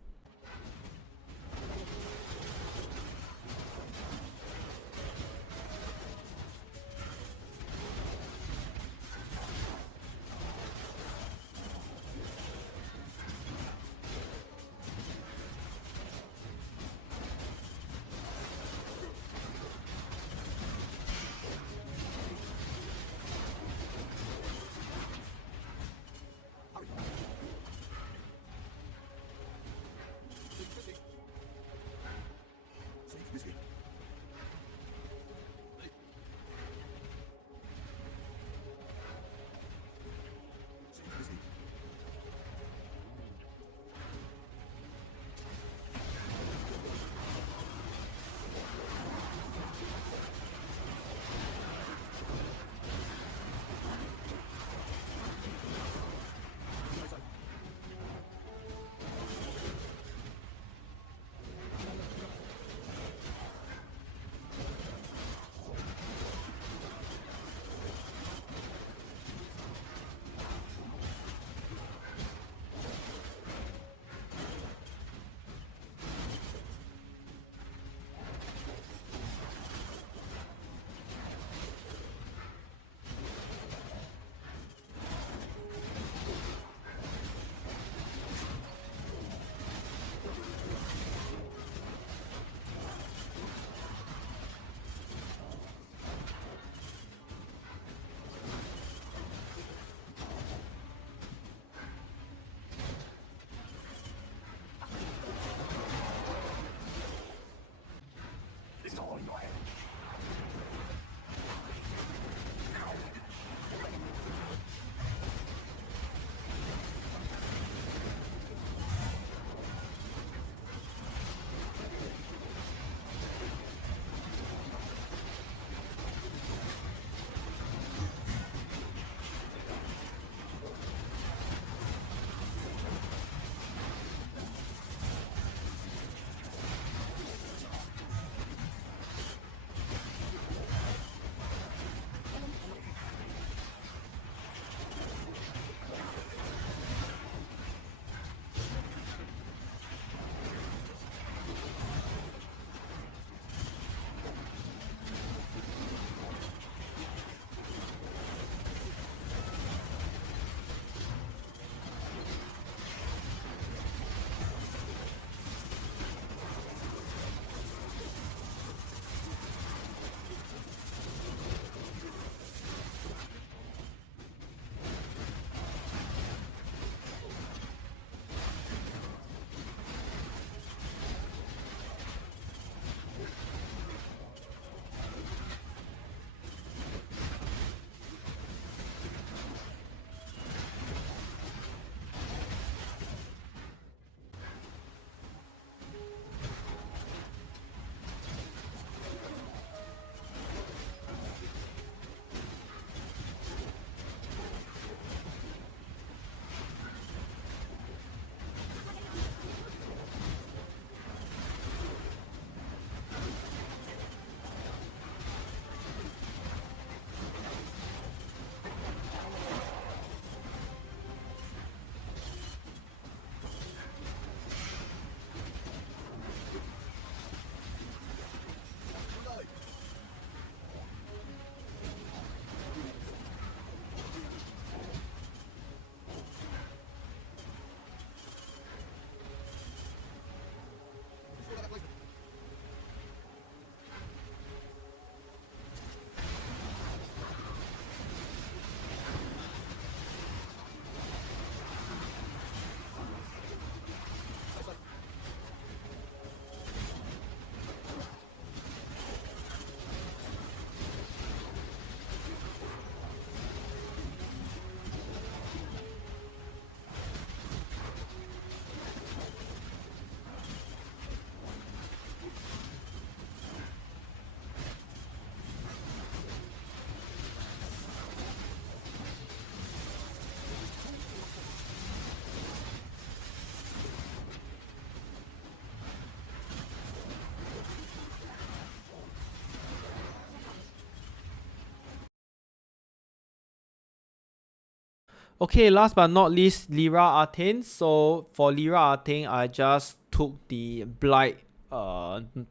Okay, last but not least, Lira Arthain. So for Lira Arthain, I just took the Blight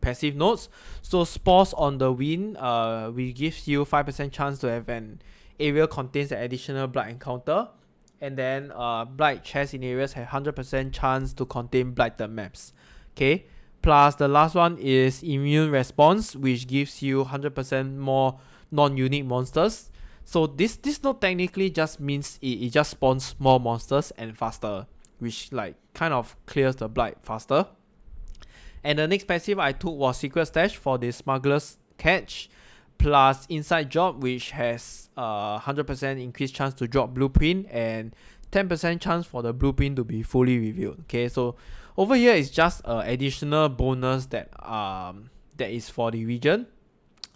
passive notes. So Spores on the Wind will gives you 5% chance to have an area contains an additional Blight encounter. And then Blight chests in areas have 100% chance to contain blighted maps. Okay. Plus the last one is Immune Response, which gives you 100% more non-unique monsters. So this note technically just means it just spawns more monsters and faster, which like kind of clears the blight faster. And the next passive I took was Secret Stash for the Smuggler's Catch, plus Inside Job, which has 100% increased chance to drop blueprint and 10% chance for the blueprint to be fully revealed. Okay, so over here is just an additional bonus that is for the region.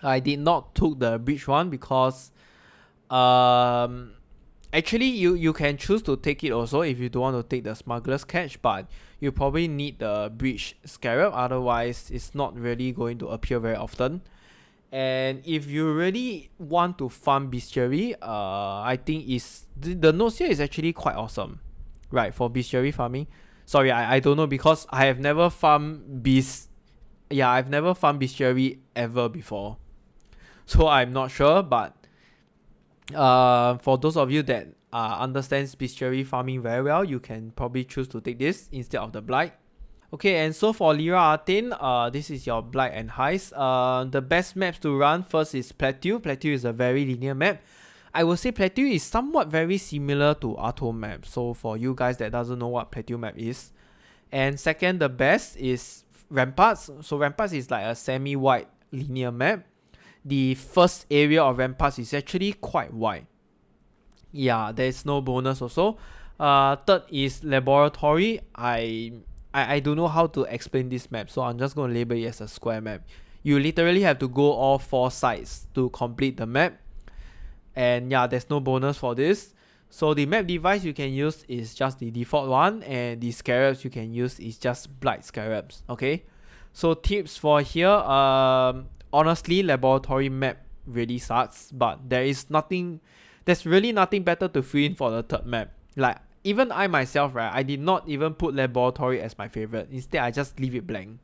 I did not took the bridge one because actually you can choose to take it also if you don't want to take the Smuggler's Catch, but you probably need the Bridge Scarab, otherwise it's not really going to appear very often. And if you really want to farm Bestiary, I think the notes here is actually quite awesome, right, for Bestiary farming. Sorry, I don't know because I have never farmed Beast. Yeah, I've never farmed Bestiary ever before, so I'm not sure, but for those of you that understands bestiary farming very well, you can probably choose to take this instead of the Blight. Okay, and so for Lira Arthain, this is your Blight and Heist. The best maps to run first is Plateau. Plateau is a very linear map. I will say Plateau is somewhat very similar to Arto map. So for you guys that doesn't know what Plateau map is. And second, the best is Ramparts. So Ramparts is like a semi-wide linear map. The first area of Ramparts is actually quite wide. Yeah, there's no bonus also. Third is Laboratory. I don't know how to explain this map, so I'm just going to label it as a square map. You literally have to go all 4 sides to complete the map. And yeah, there's no bonus for this. So the map device you can use is just the default one, and the scarabs you can use is just Blight Scarabs. Okay, so tips for here, honestly, Laboratory map really sucks, but there's really nothing better to fill in for the third map. Like, even I myself, right, I did not even put Laboratory as my favorite. Instead, I just leave it blank.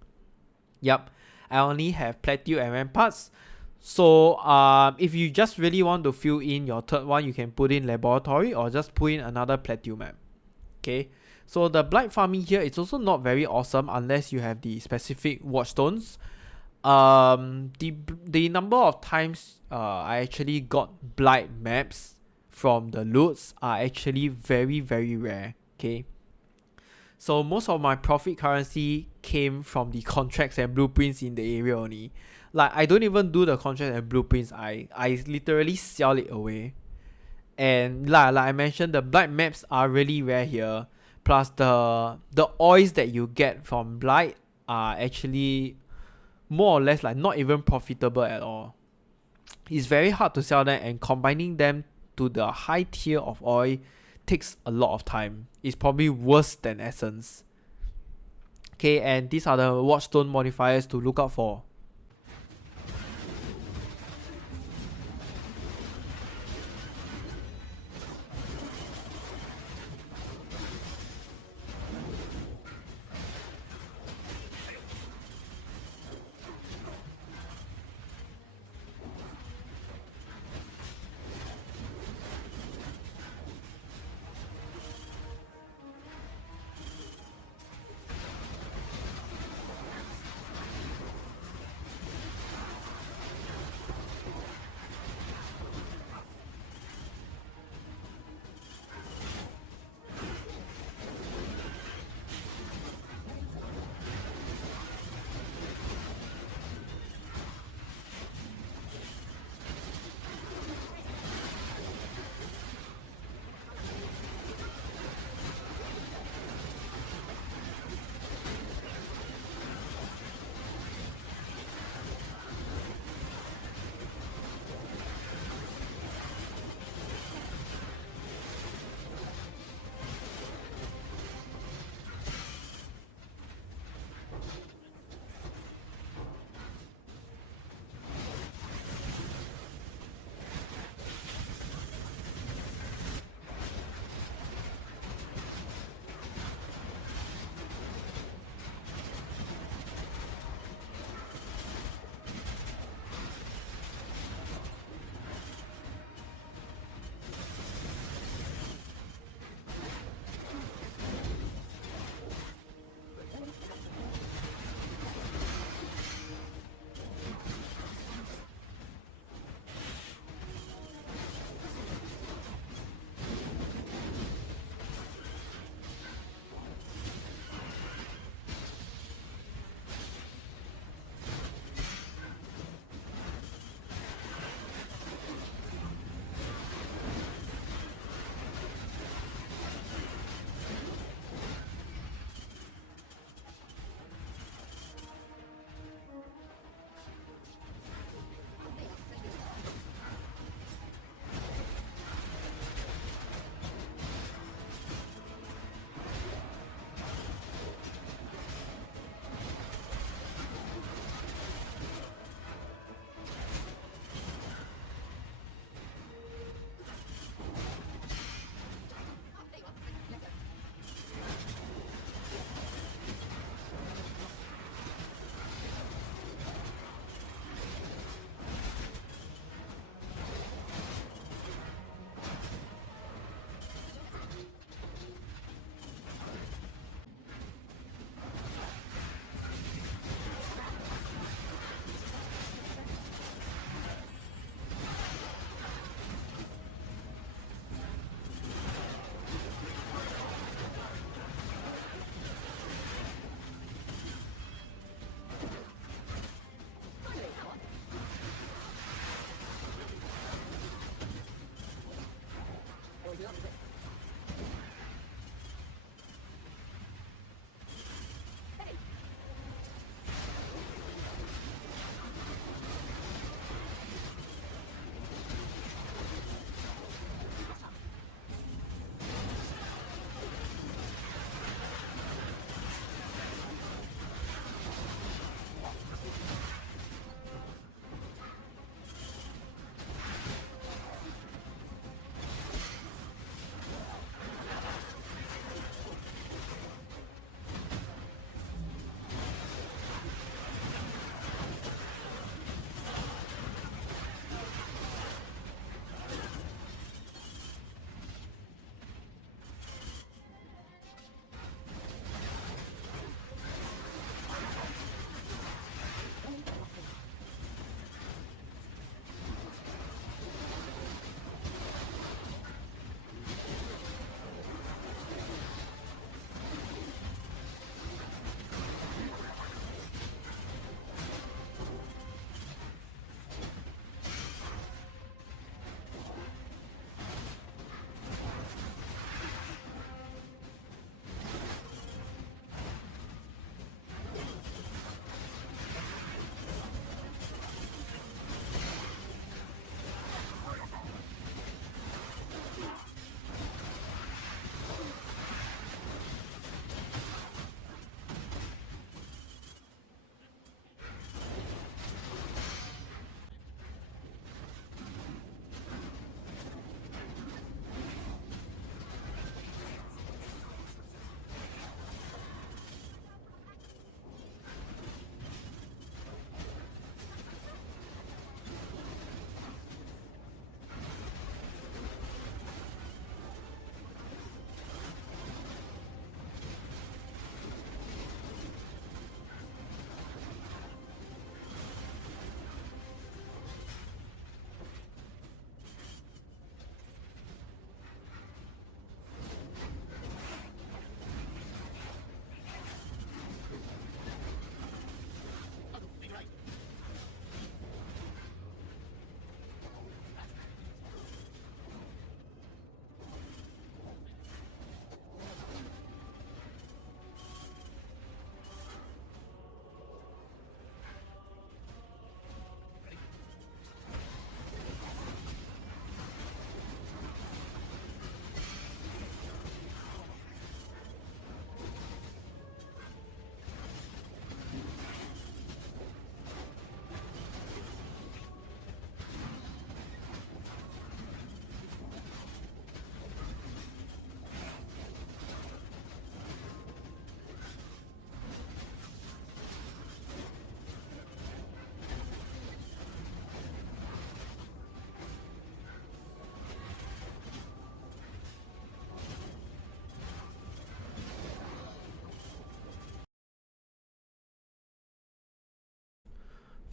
Yep, I only have Plateau and Ramparts. So if you just really want to fill in your third one, you can put in Laboratory or just put in another Plateau map. Okay, so the Blight farming here is also not very awesome unless you have the specific Watchstones. The number of times I actually got Blight maps from the loots are actually very, very rare. Okay, so most of my profit currency came from the contracts and blueprints in the area only. Like, I don't even do the contracts and blueprints. I literally sell it away. And like I mentioned, the Blight maps are really rare here. Plus the oils that you get from Blight are actually more or less like not even profitable at all. It's very hard to sell them, and combining them to the high tier of oil takes a lot of time. It's probably worse than Essence. Okay, and these are the Watchstone modifiers to look out for.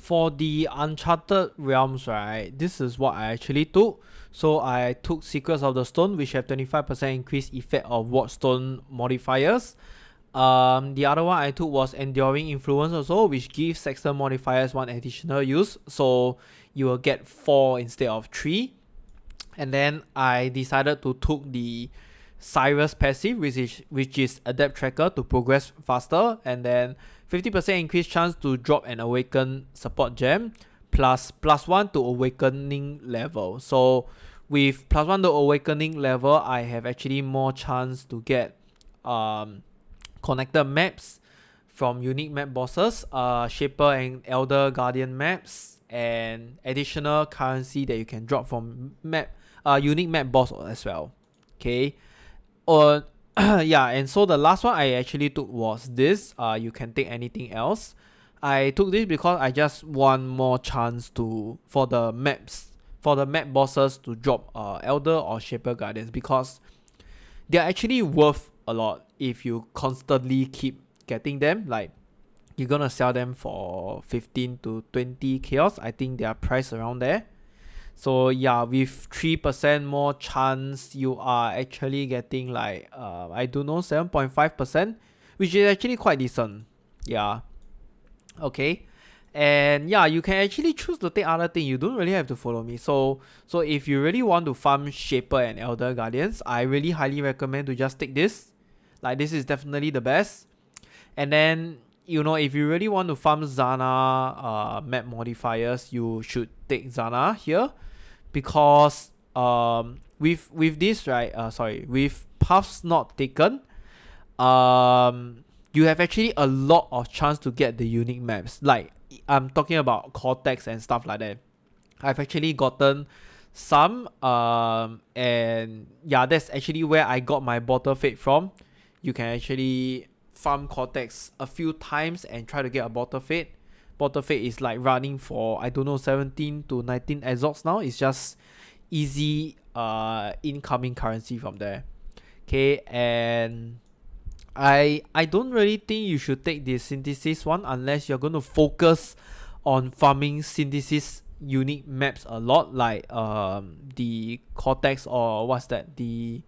For the Uncharted realms, right, this is what I actually took. So I took Secrets of the Stone, which have 25% increased effect of Wardstone modifiers. The other one I took was Enduring Influence also, which gives Sexton modifiers one additional use. So you will get 4 instead of 3. And then I decided to took the Cyrus passive, which is Adept Tracker to progress faster, and then 50% increased chance to drop an Awaken support gem, plus +1 to Awakening level. So with +1 to Awakening level, I have actually more chance to get connected maps from unique map bosses, Shaper and Elder Guardian maps, and additional currency that you can drop from unique map boss as well. Okay. Yeah, and so the last one I actually took was this. You can take anything else. I took this because I just want more chance for the map bosses to drop Elder or Shaper Guardians, because they're actually worth a lot if you constantly keep getting them. Like, you're gonna sell them for 15 to 20 chaos. I think they are priced around there. So yeah, with 3% more chance, you are actually getting like I don't know, 7.5%, which is actually quite decent. Yeah. Okay. And yeah, you can actually choose to take other thing. You don't really have to follow me. So if you really want to farm Shaper and Elder Guardians, I really highly recommend to just take this. Like, this is definitely the best. And then, you know, if you really want to farm Zana map modifiers, you should take Zana here, because with this, right, with paths not taken, you have actually a lot of chance to get the unique maps. Like, I'm talking about Cortex and stuff like that. I've actually gotten some, and yeah, that's actually where I got my Bottle Fate from. You can actually farm Cortex a few times and try to get a Bottle Fate. Bottle Fate is like running for, I don't know, 17 to 19 exalts now. It's just easy incoming currency from there. Okay, and I don't really think you should take the Synthesis one unless you're going to focus on farming Synthesis unique maps a lot, like the Cortex, or what's that, the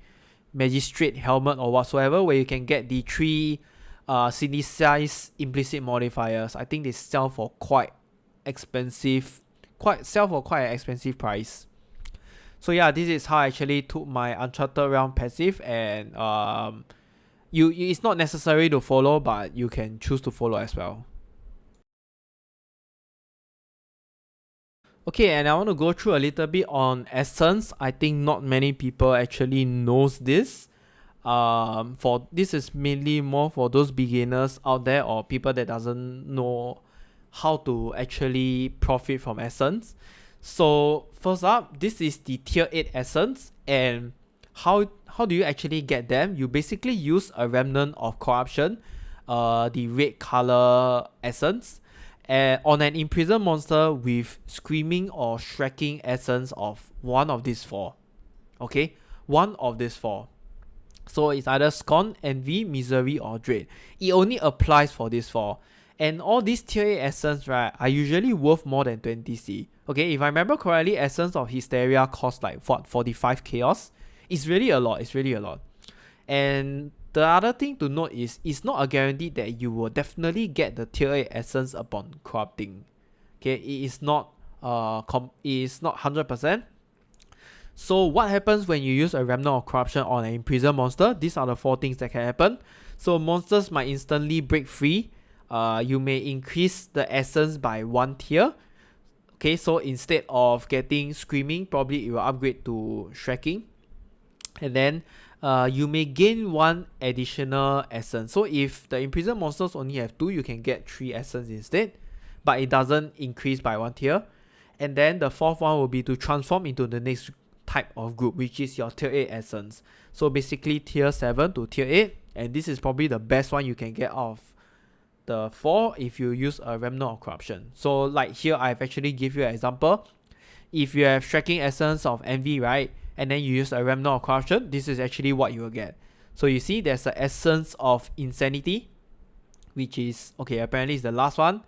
Magistrate Helmet or whatsoever, where you can get the 3 synthesized implicit modifiers. I think they sell for quite an expensive price. So yeah, this is how I actually took my Uncharted realm passive, and it's not necessary to follow, but you can choose to follow as well. Okay, and I want to go through a little bit on Essence. I think not many people actually knows this. This is mainly more for those beginners out there, or people that doesn't know how to actually profit from Essence. So first up, this is the tier 8 Essence, and how do you actually get them? You basically use a Remnant of Corruption, the red color Essence, on an imprisoned monster with Screaming or Shrieking Essence of one of these 4. Okay, one of these 4. So it's either Scorn, Envy, Misery, or Dread. It only applies for these 4. And all these tier 8 essence, right, are usually worth more than 20C. Okay, if I remember correctly, Essence of Hysteria costs like 45 chaos. It's really a lot. And the other thing to note is, it's not a guarantee that you will definitely get the tier 8 essence upon corrupting. Okay, it is not 100%. So what happens when you use a Remnant of Corruption on an imprisoned monster? These are the 4 things that can happen. So monsters might instantly break free. You may increase the essence by 1 tier. Okay, so instead of getting Screaming, probably it will upgrade to Shrieking. And then you may gain 1 additional essence. So if the imprisoned monsters only have 2, you can get 3 essence instead, but it doesn't increase by 1 tier. And then the 4th one will be to transform into the next type of group, which is your tier 8 essence. So basically tier 7 to tier 8, and this is probably the best one you can get out of the 4 if you use a Remnant of Corruption. So like here, I've actually give you an example. If you have Shrieking Essence of Envy, right, and then you use a Remnant of Corruption, this is actually what you will get. So you see there's the Essence of Insanity, which is, okay, apparently it's the last one.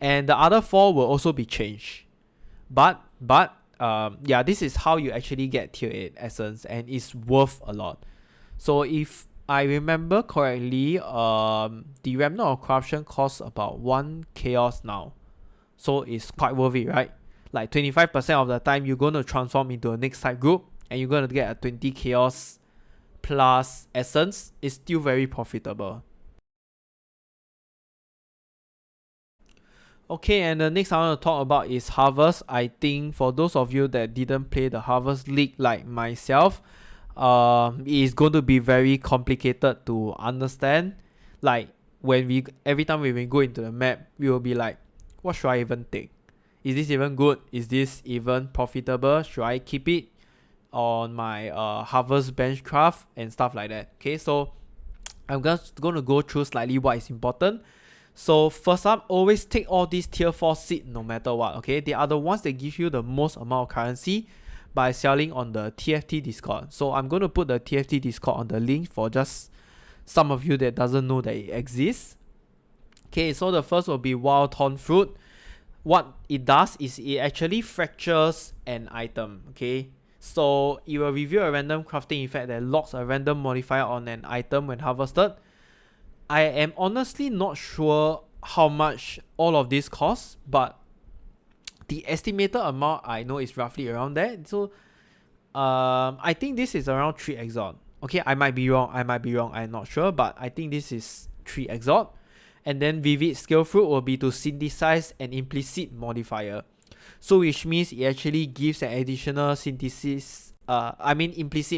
and the other 4 will also be changed. But yeah, this is how you actually get tier 8 essence, and it's worth a lot. So if I remember correctly, the Remnant of Corruption costs about 1 chaos now. So it's quite worth it, right? Like 25% of the time you're going to transform into a next type group and you're going to get a 20 chaos plus essence. It's still very profitable. Okay, and the next I want to talk about is Harvest. I think for those of you that didn't play the Harvest League like myself, it's going to be very complicated to understand. Like every time we go into the map, we will be like, what should I even take? Is this even good? Is this even profitable? Should I keep it on my Harvest Benchcraft and stuff like that? Okay, so I'm just going to go through slightly what is important. So first up, always take all these tier 4 seeds no matter what, okay? They are the ones that give you the most amount of currency by selling on the TFT Discord. So I'm going to put the TFT Discord on the link for just some of you that doesn't know that it exists. Okay, so the first will be Wild Thorn Fruit. What it does is it actually fractures an item, okay? So it will reveal a random crafting effect that locks a random modifier on an item when harvested. I am honestly not sure how much all of this costs, but the estimated amount I know is roughly around that. So I think this is around 3 exalt. Okay, I might be wrong, I'm not sure, but I think this is 3 exalt. And then Vivid Scale Fruit will be to synthesize an implicit modifier. So which means it actually gives an additional implicit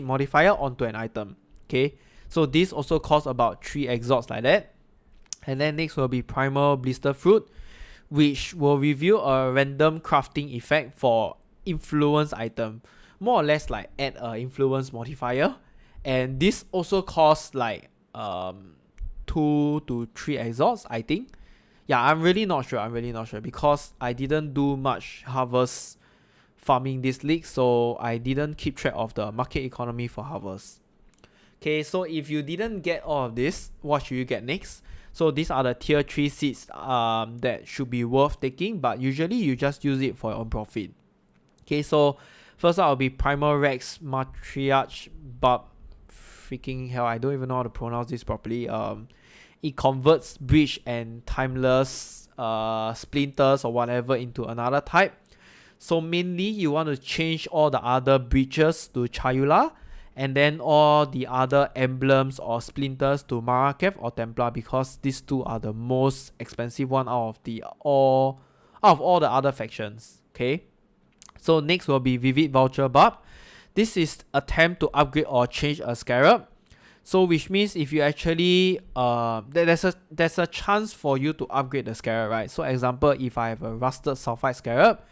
modifier onto an item. Okay, so this also costs about 3 exalts like that. And then next will be Primal Blister Fruit, which will reveal a random crafting effect for influence item. More or less like add a influence modifier. And this also costs like 2 to 3 exalts, I think. Yeah, I'm really not sure because I didn't do much harvest farming this league, so I didn't keep track of the market economy for harvest. Okay, so if you didn't get all of this, what should you get next? So these are the tier 3 seeds that should be worth taking, but usually you just use it for your own profit. Okay, so first up will be Primal Rex Matriarch Bub. Freaking hell, I don't even know how to pronounce this properly. It converts Breach and Timeless Splinters or whatever into another type. So mainly you want to change all the other breaches to Chayula, and then all the other emblems or splinters to Marakev or Templar, because these two are the most expensive one out of all the other factions. Okay, so next will be Vivid Vulture Barb. This is attempt to upgrade or change a scarab. So which means if you actually there's a chance for you to upgrade the scarab, right? So example, if I have a rusted sulfide scarab,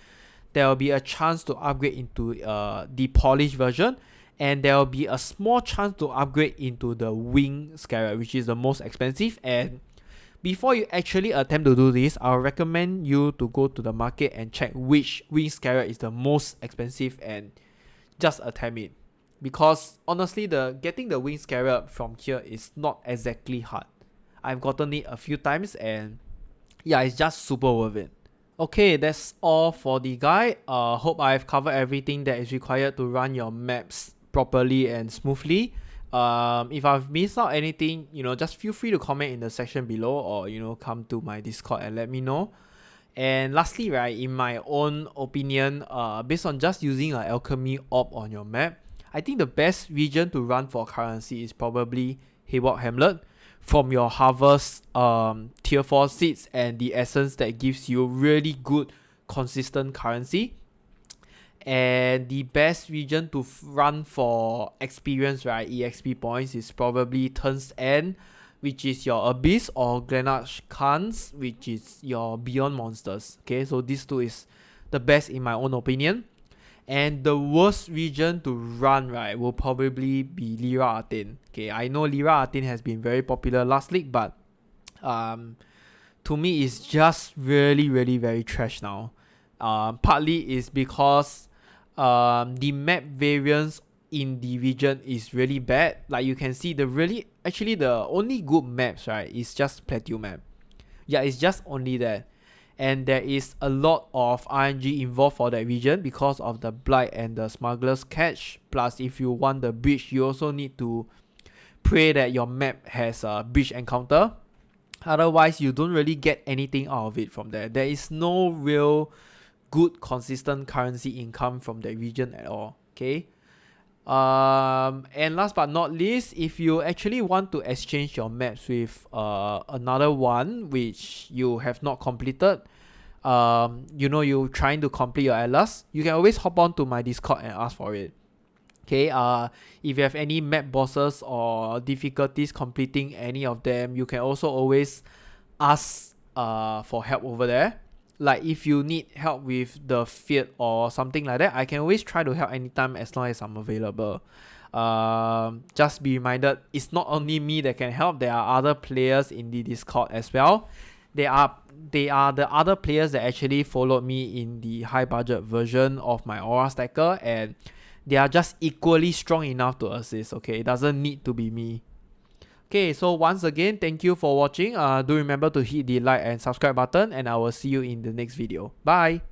there will be a chance to upgrade into the polished version, and there will be a small chance to upgrade into the wing scarab, which is the most expensive. And before you actually attempt to do this, I'll recommend you to go to the market and check which wing scarab is the most expensive and just attempt it. Because honestly, getting the wing scarab from here is not exactly hard. I've gotten it a few times and yeah, it's just super worth it. Okay, that's all for the guide. Hope I've covered everything that is required to run your maps properly and smoothly. If I've missed out anything, just feel free to comment in the section below, or come to my Discord and let me know. And lastly, right, in my own opinion, based on just using an alchemy orb on your map, I think the best region to run for currency is probably Haewark Hamlet, from your harvest tier 4 seeds and the essence that gives you really good consistent currency. And the best region to run for experience, right, EXP points, is probably Turn's End, which is your Abyss, or Glennach Cairns, which is your Beyond Monsters. Okay, so these two is the best in my own opinion. And the worst region to run, right, will probably be Lira Arthain. Okay, I know Lira Arthain has been very popular last league, but to me it's just really, really very trash now. Partly is because the map variance in the region is really bad. Like you can see, the only good maps, right, is just Plateau map. Yeah, it's just only that. and there is a lot of RNG involved for that region because of the Blight and the Smuggler's Catch. Plus, if you want the breach, you also need to pray that your map has a breach encounter. Otherwise, you don't really get anything out of it from there. There is no real good consistent currency income from that region at all. Okay. And last but not least, if you actually want to exchange your maps with another one which you have not completed, you're trying to complete your atlas, you can always hop on to my Discord and ask for it. Okay, if you have any map bosses or difficulties completing any of them, you can also always ask for help over there. Like if you need help with the field or something like that, I can always try to help anytime as long as I'm available. Just be reminded, it's not only me that can help, there are other players in the Discord as well. They are the other players that actually followed me in the high budget version of my Aurastacker, and they are just equally strong enough to assist. Okay, it doesn't need to be me. Okay, so once again, thank you for watching. Do remember to hit the like and subscribe button, and I will see you in the next video. Bye.